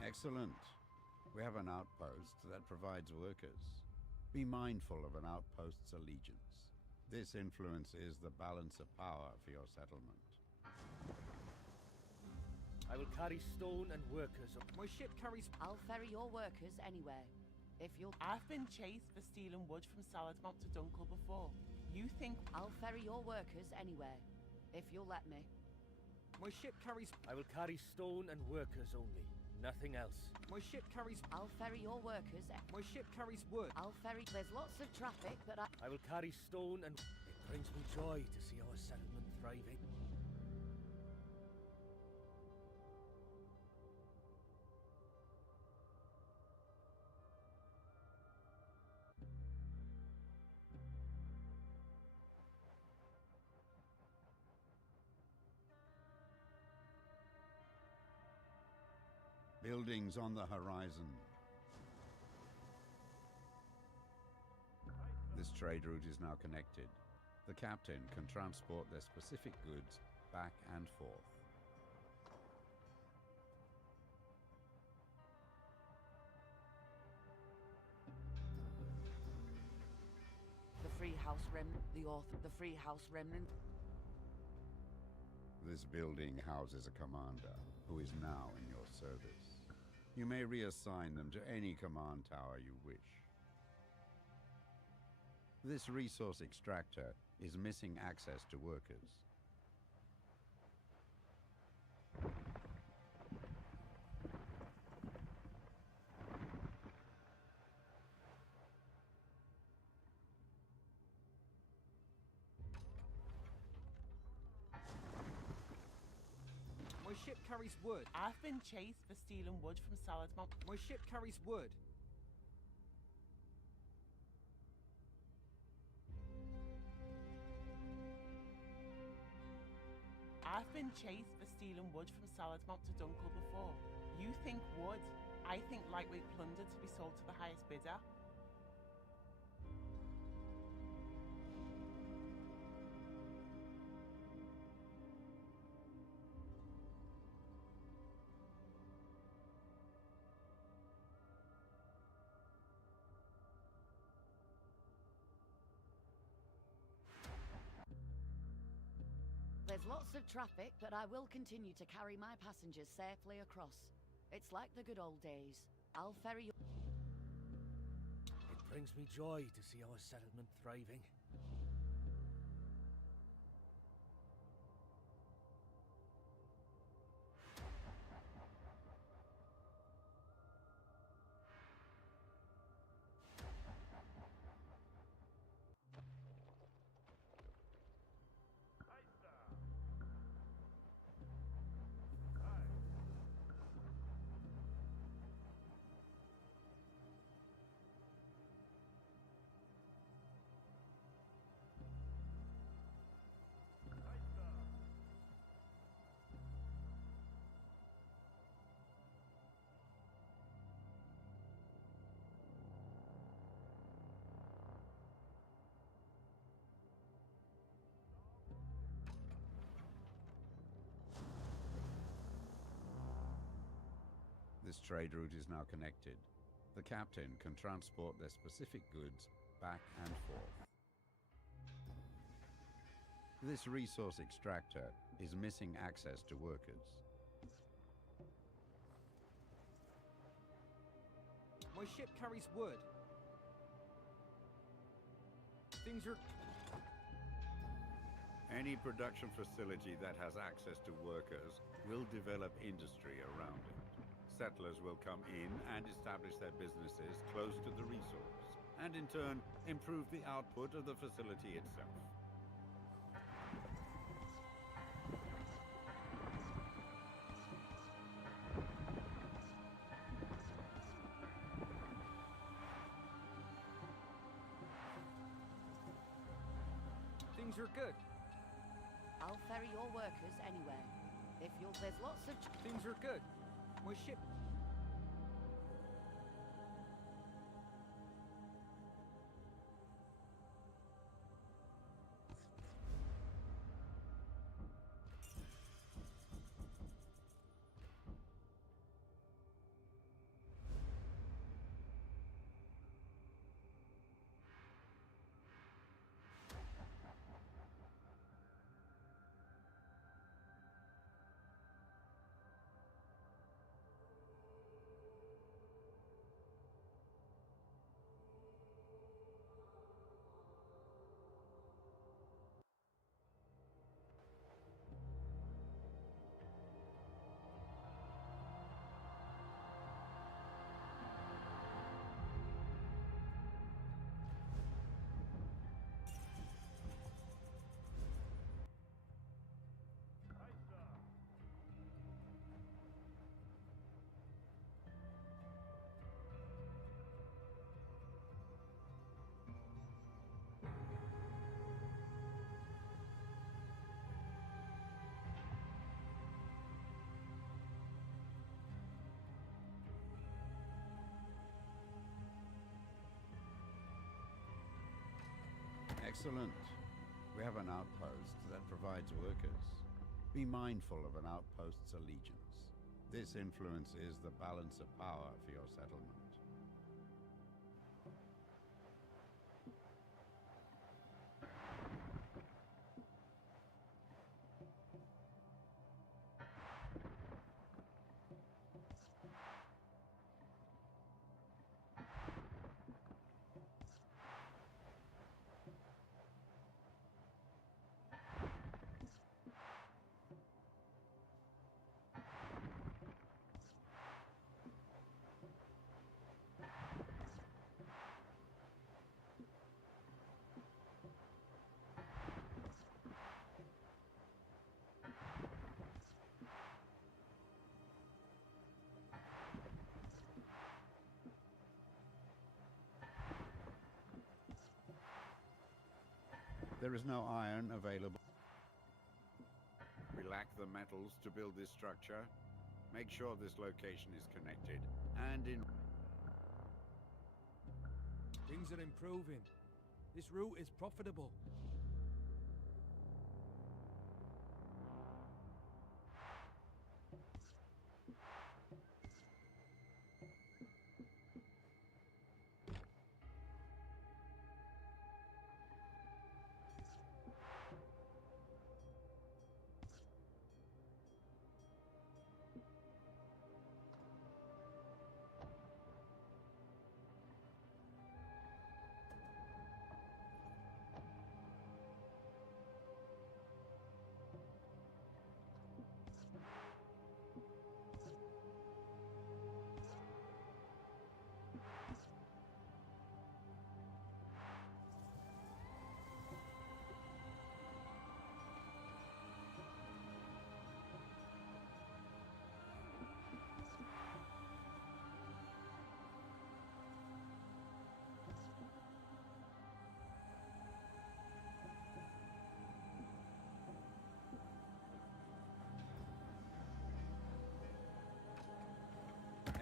Excellent. We have an outpost that provides workers. Be mindful of an outpost's allegiance. This influences the balance of power for your settlement. I will carry stone and workers up. My ship carries... I'll ferry your workers anywhere. If you'll... I've been chased for stealing wood from Saladmount to Dunkel before. You think... I'll ferry your workers anywhere. If you'll let me. My ship carries... I will carry stone and workers only. Nothing else. My ship carries... I'll ferry your workers... My ship carries wood. I'll ferry... There's lots of traffic, but I will carry stone and... It brings me joy to see our settlement thriving. Buildings on the horizon. This trade route is now connected. The captain can transport their specific goods back and forth. House Remnant, the Free House Remnant. This building houses a commander who is now in your service. You may reassign them to any command tower you wish. This resource extractor is missing access to workers. My ship carries wood. I've been chased for stealing wood from Salad Mount. My ship carries wood. I've been chased for stealing wood from Salad Mount to Dunkel before. You think wood? I think lightweight plunder to be sold to the highest bidder. There's lots of traffic, but I will continue to carry my passengers safely across. It's like the good old days. I'll ferry you. It brings me joy to see our settlement thriving. This trade route is now connected. The captain can transport their specific goods back and forth. This resource extractor is missing access to workers. My ship carries wood. Things are... Any production facility that has access to workers will develop industry around it. Settlers will come in and establish their businesses close to the resource, and in turn, improve the output of the facility itself. Things are good. I'll ferry your workers anywhere. If you'll, there's lots of... Things are good. My ship... Excellent. We have an outpost that provides workers. Be mindful of an outpost's allegiance. This influences the balance of power for your settlement. There is no iron available. We lack the metals to build this structure. Make sure this location is connected and in. Things are improving. This route is profitable.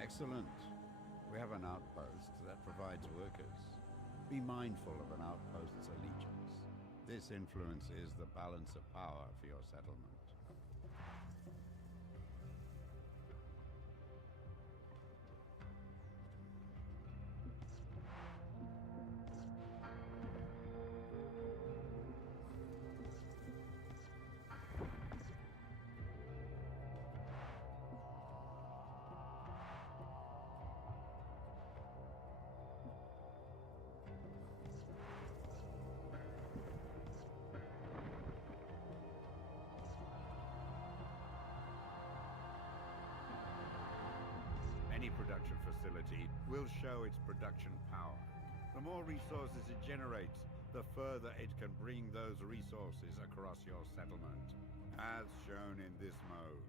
Excellent. We have an outpost that provides workers. Be mindful of an outpost's allegiance. This influences the balance of power for your settlement. Any production facility will show its production power. The more resources it generates, the further it can bring those resources across your settlement, as shown in this mode.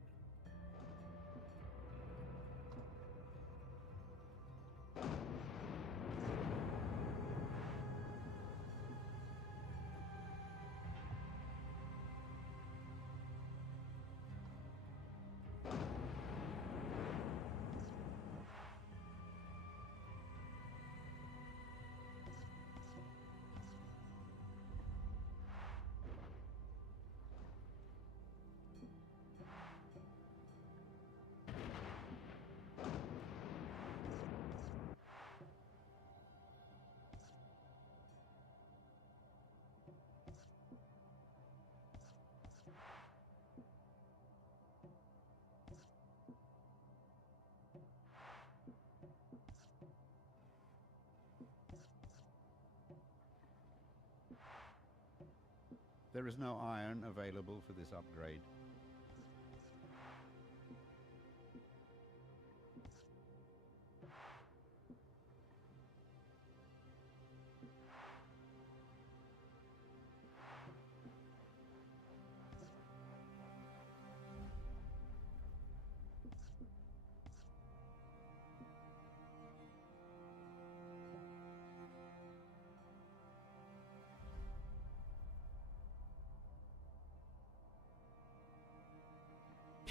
There is no iron available for this upgrade.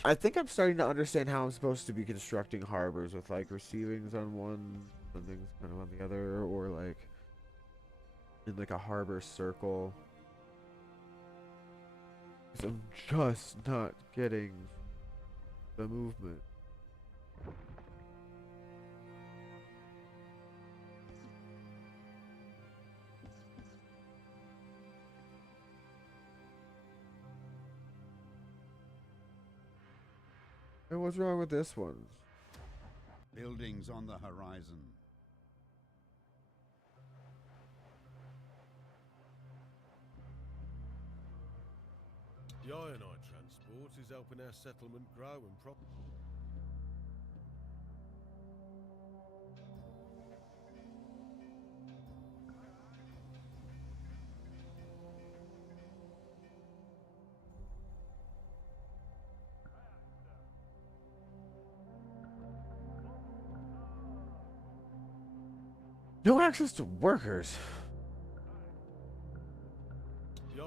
I think I'm starting to understand how I'm supposed to be constructing harbors with like receivings on one and things kind of on the other, or like in like a harbor circle. 'Cause I'm just not getting the movement. And what's wrong with this one? Buildings on the horizon. The ironite transport is helping our settlement grow and prosper. No access to workers. The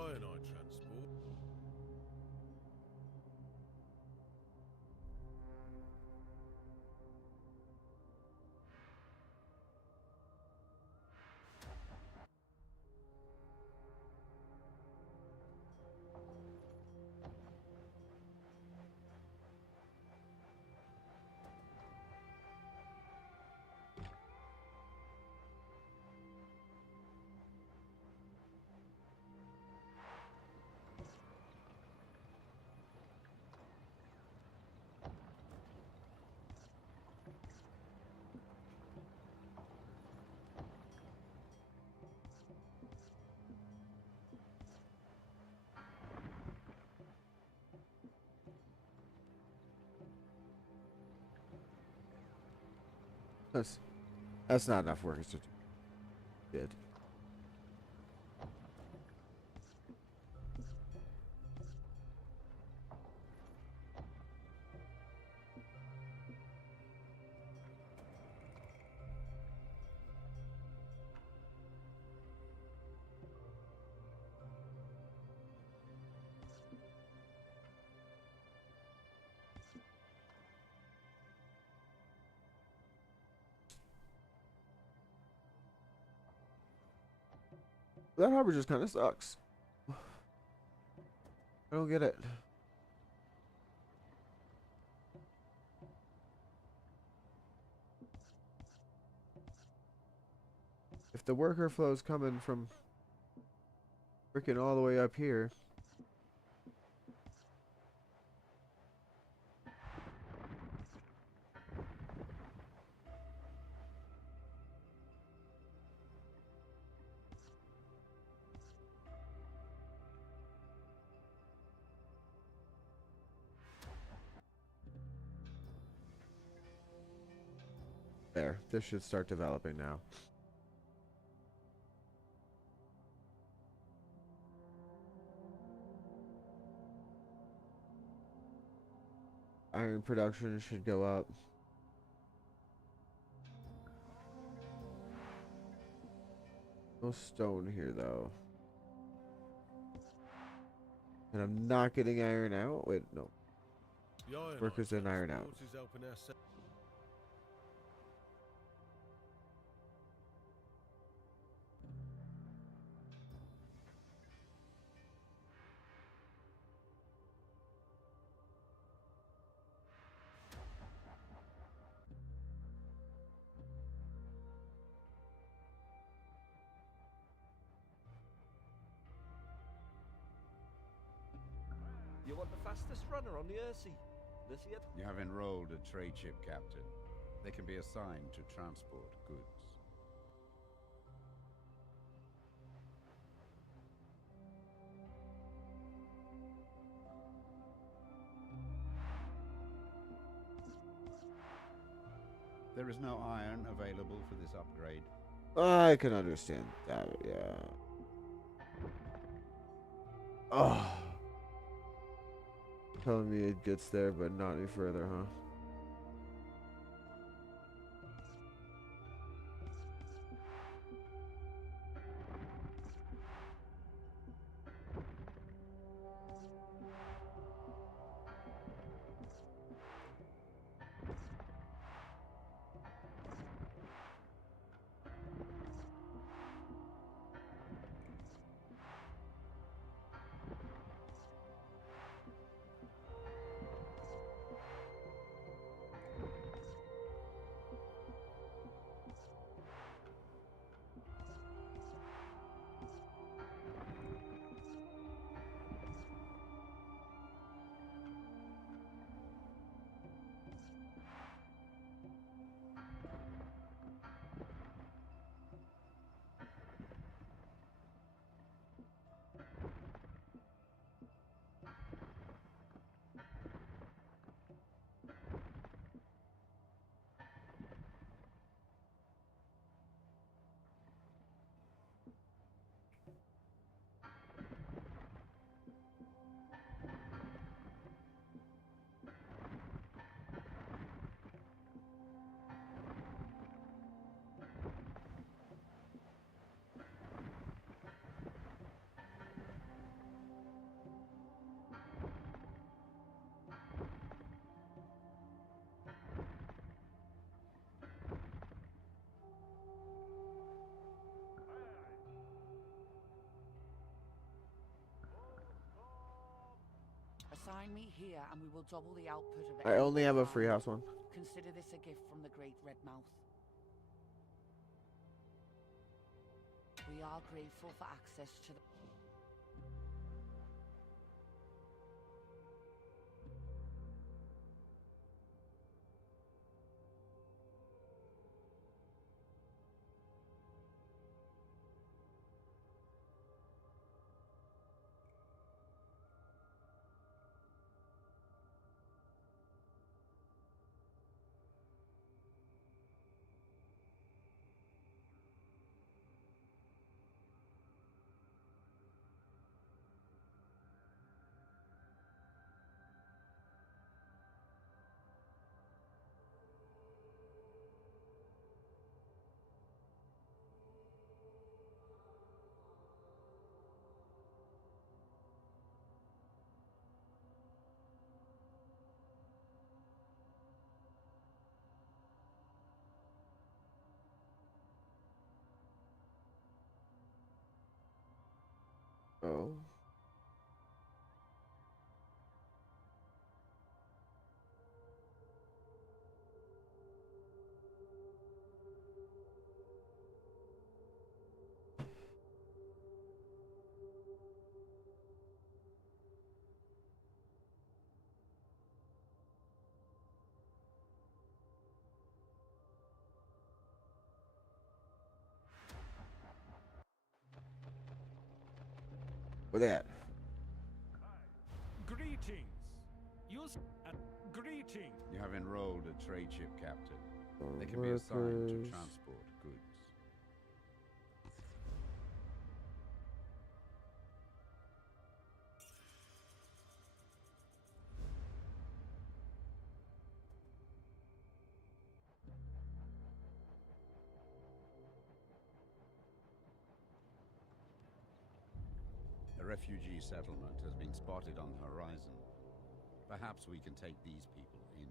That's not enough workers to do it. That harbor just kind of sucks. I don't get it. If the worker flow is coming from freaking all the way up here. There, this should start developing now. Iron production should go up. No stone here though. And I'm not getting iron out? Wait, no. Workers didn't iron out. You want the fastest runner on the Earthsea? This yet? You have enrolled a trade ship captain. They can be assigned to transport goods. There is no iron available for this upgrade. I can understand that, yeah. Oh. Telling me it gets there, but not any further, huh? Assign me here and we will double the output of it. I only have a free house one. Consider this a gift from the Great Red Mouth. We are grateful for access to the... Where they at? Greetings. Greetings. You have enrolled a trade ship captain. They can be assigned to transport goods. A refugee settlement has been spotted on the horizon. Perhaps we can take these people in.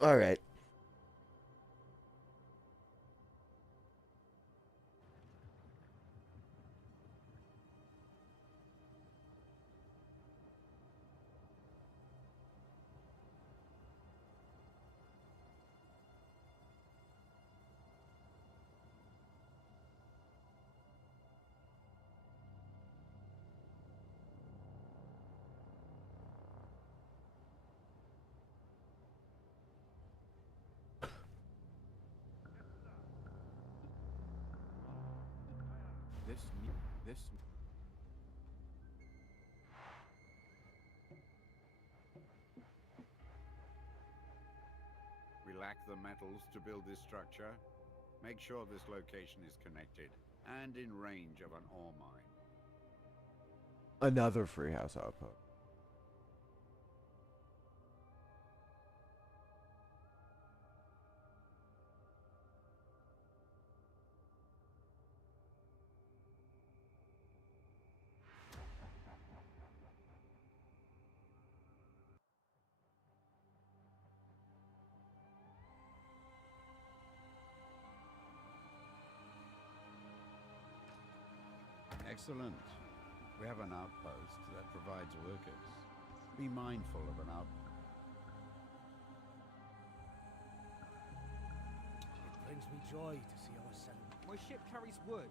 All right. This. We lack the metals to build this structure. Make sure this location is connected and in range of an ore mine. Another free house outpost. Excellent. We have an outpost that provides workers. Be mindful of an outpost. It brings me joy to see our settlement. My ship carries wood.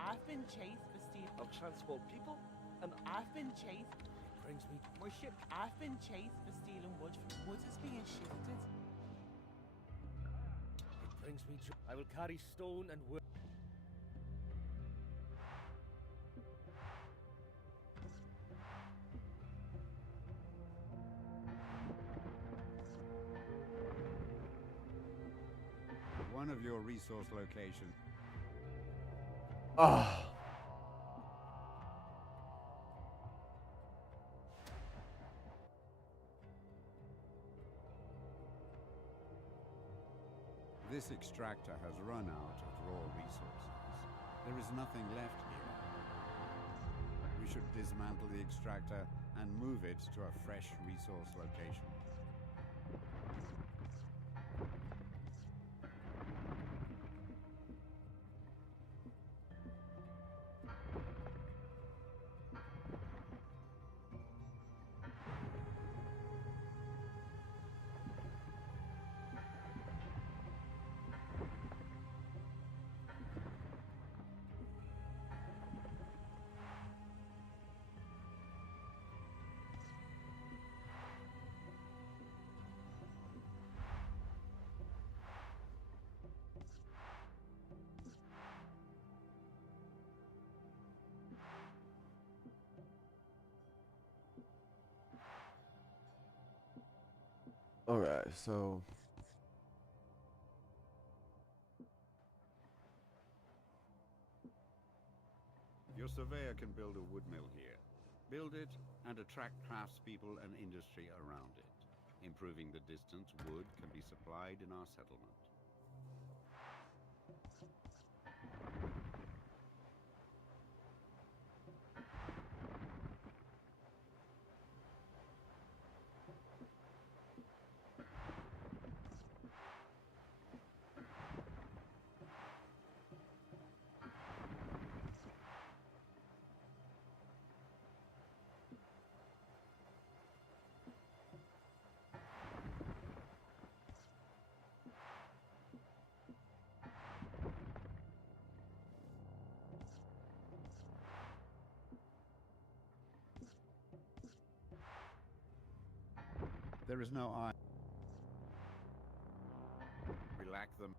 I've been chased for stealing. I'll transport people, and I've been chased. It brings me. My ship. I've been chased for stealing wood. Wood is being shifted. It brings me joy. I will carry stone and wood. One of your resource locations. Ah. This extractor has run out of raw resources. There is nothing left here. We should dismantle the extractor and move it to a fresh resource location. Alright, so your surveyor can build a wood mill here. Build it and attract craftspeople and industry around it. Improving the distance wood can be supplied in our settlement. There is no iron. We lack them.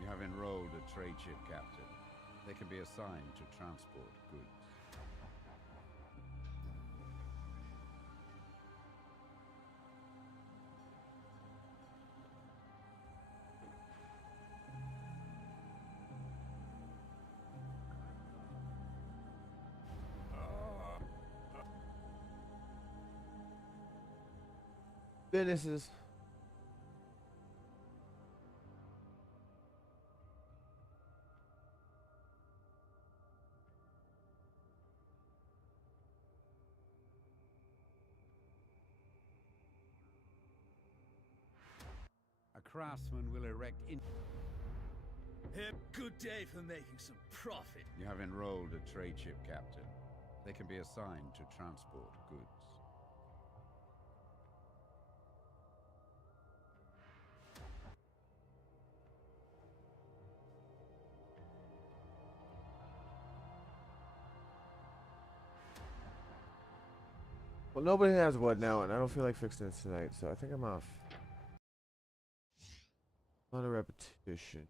You have enrolled a trade ship captain. They can be assigned to transport goods. businesses. A craftsman will erect in... Good day for making some profit. You have enrolled a trade ship captain. They can be assigned to transport goods. Well, nobody has wood now, and I don't feel like fixing it tonight, so I think I'm off. A lot of repetition.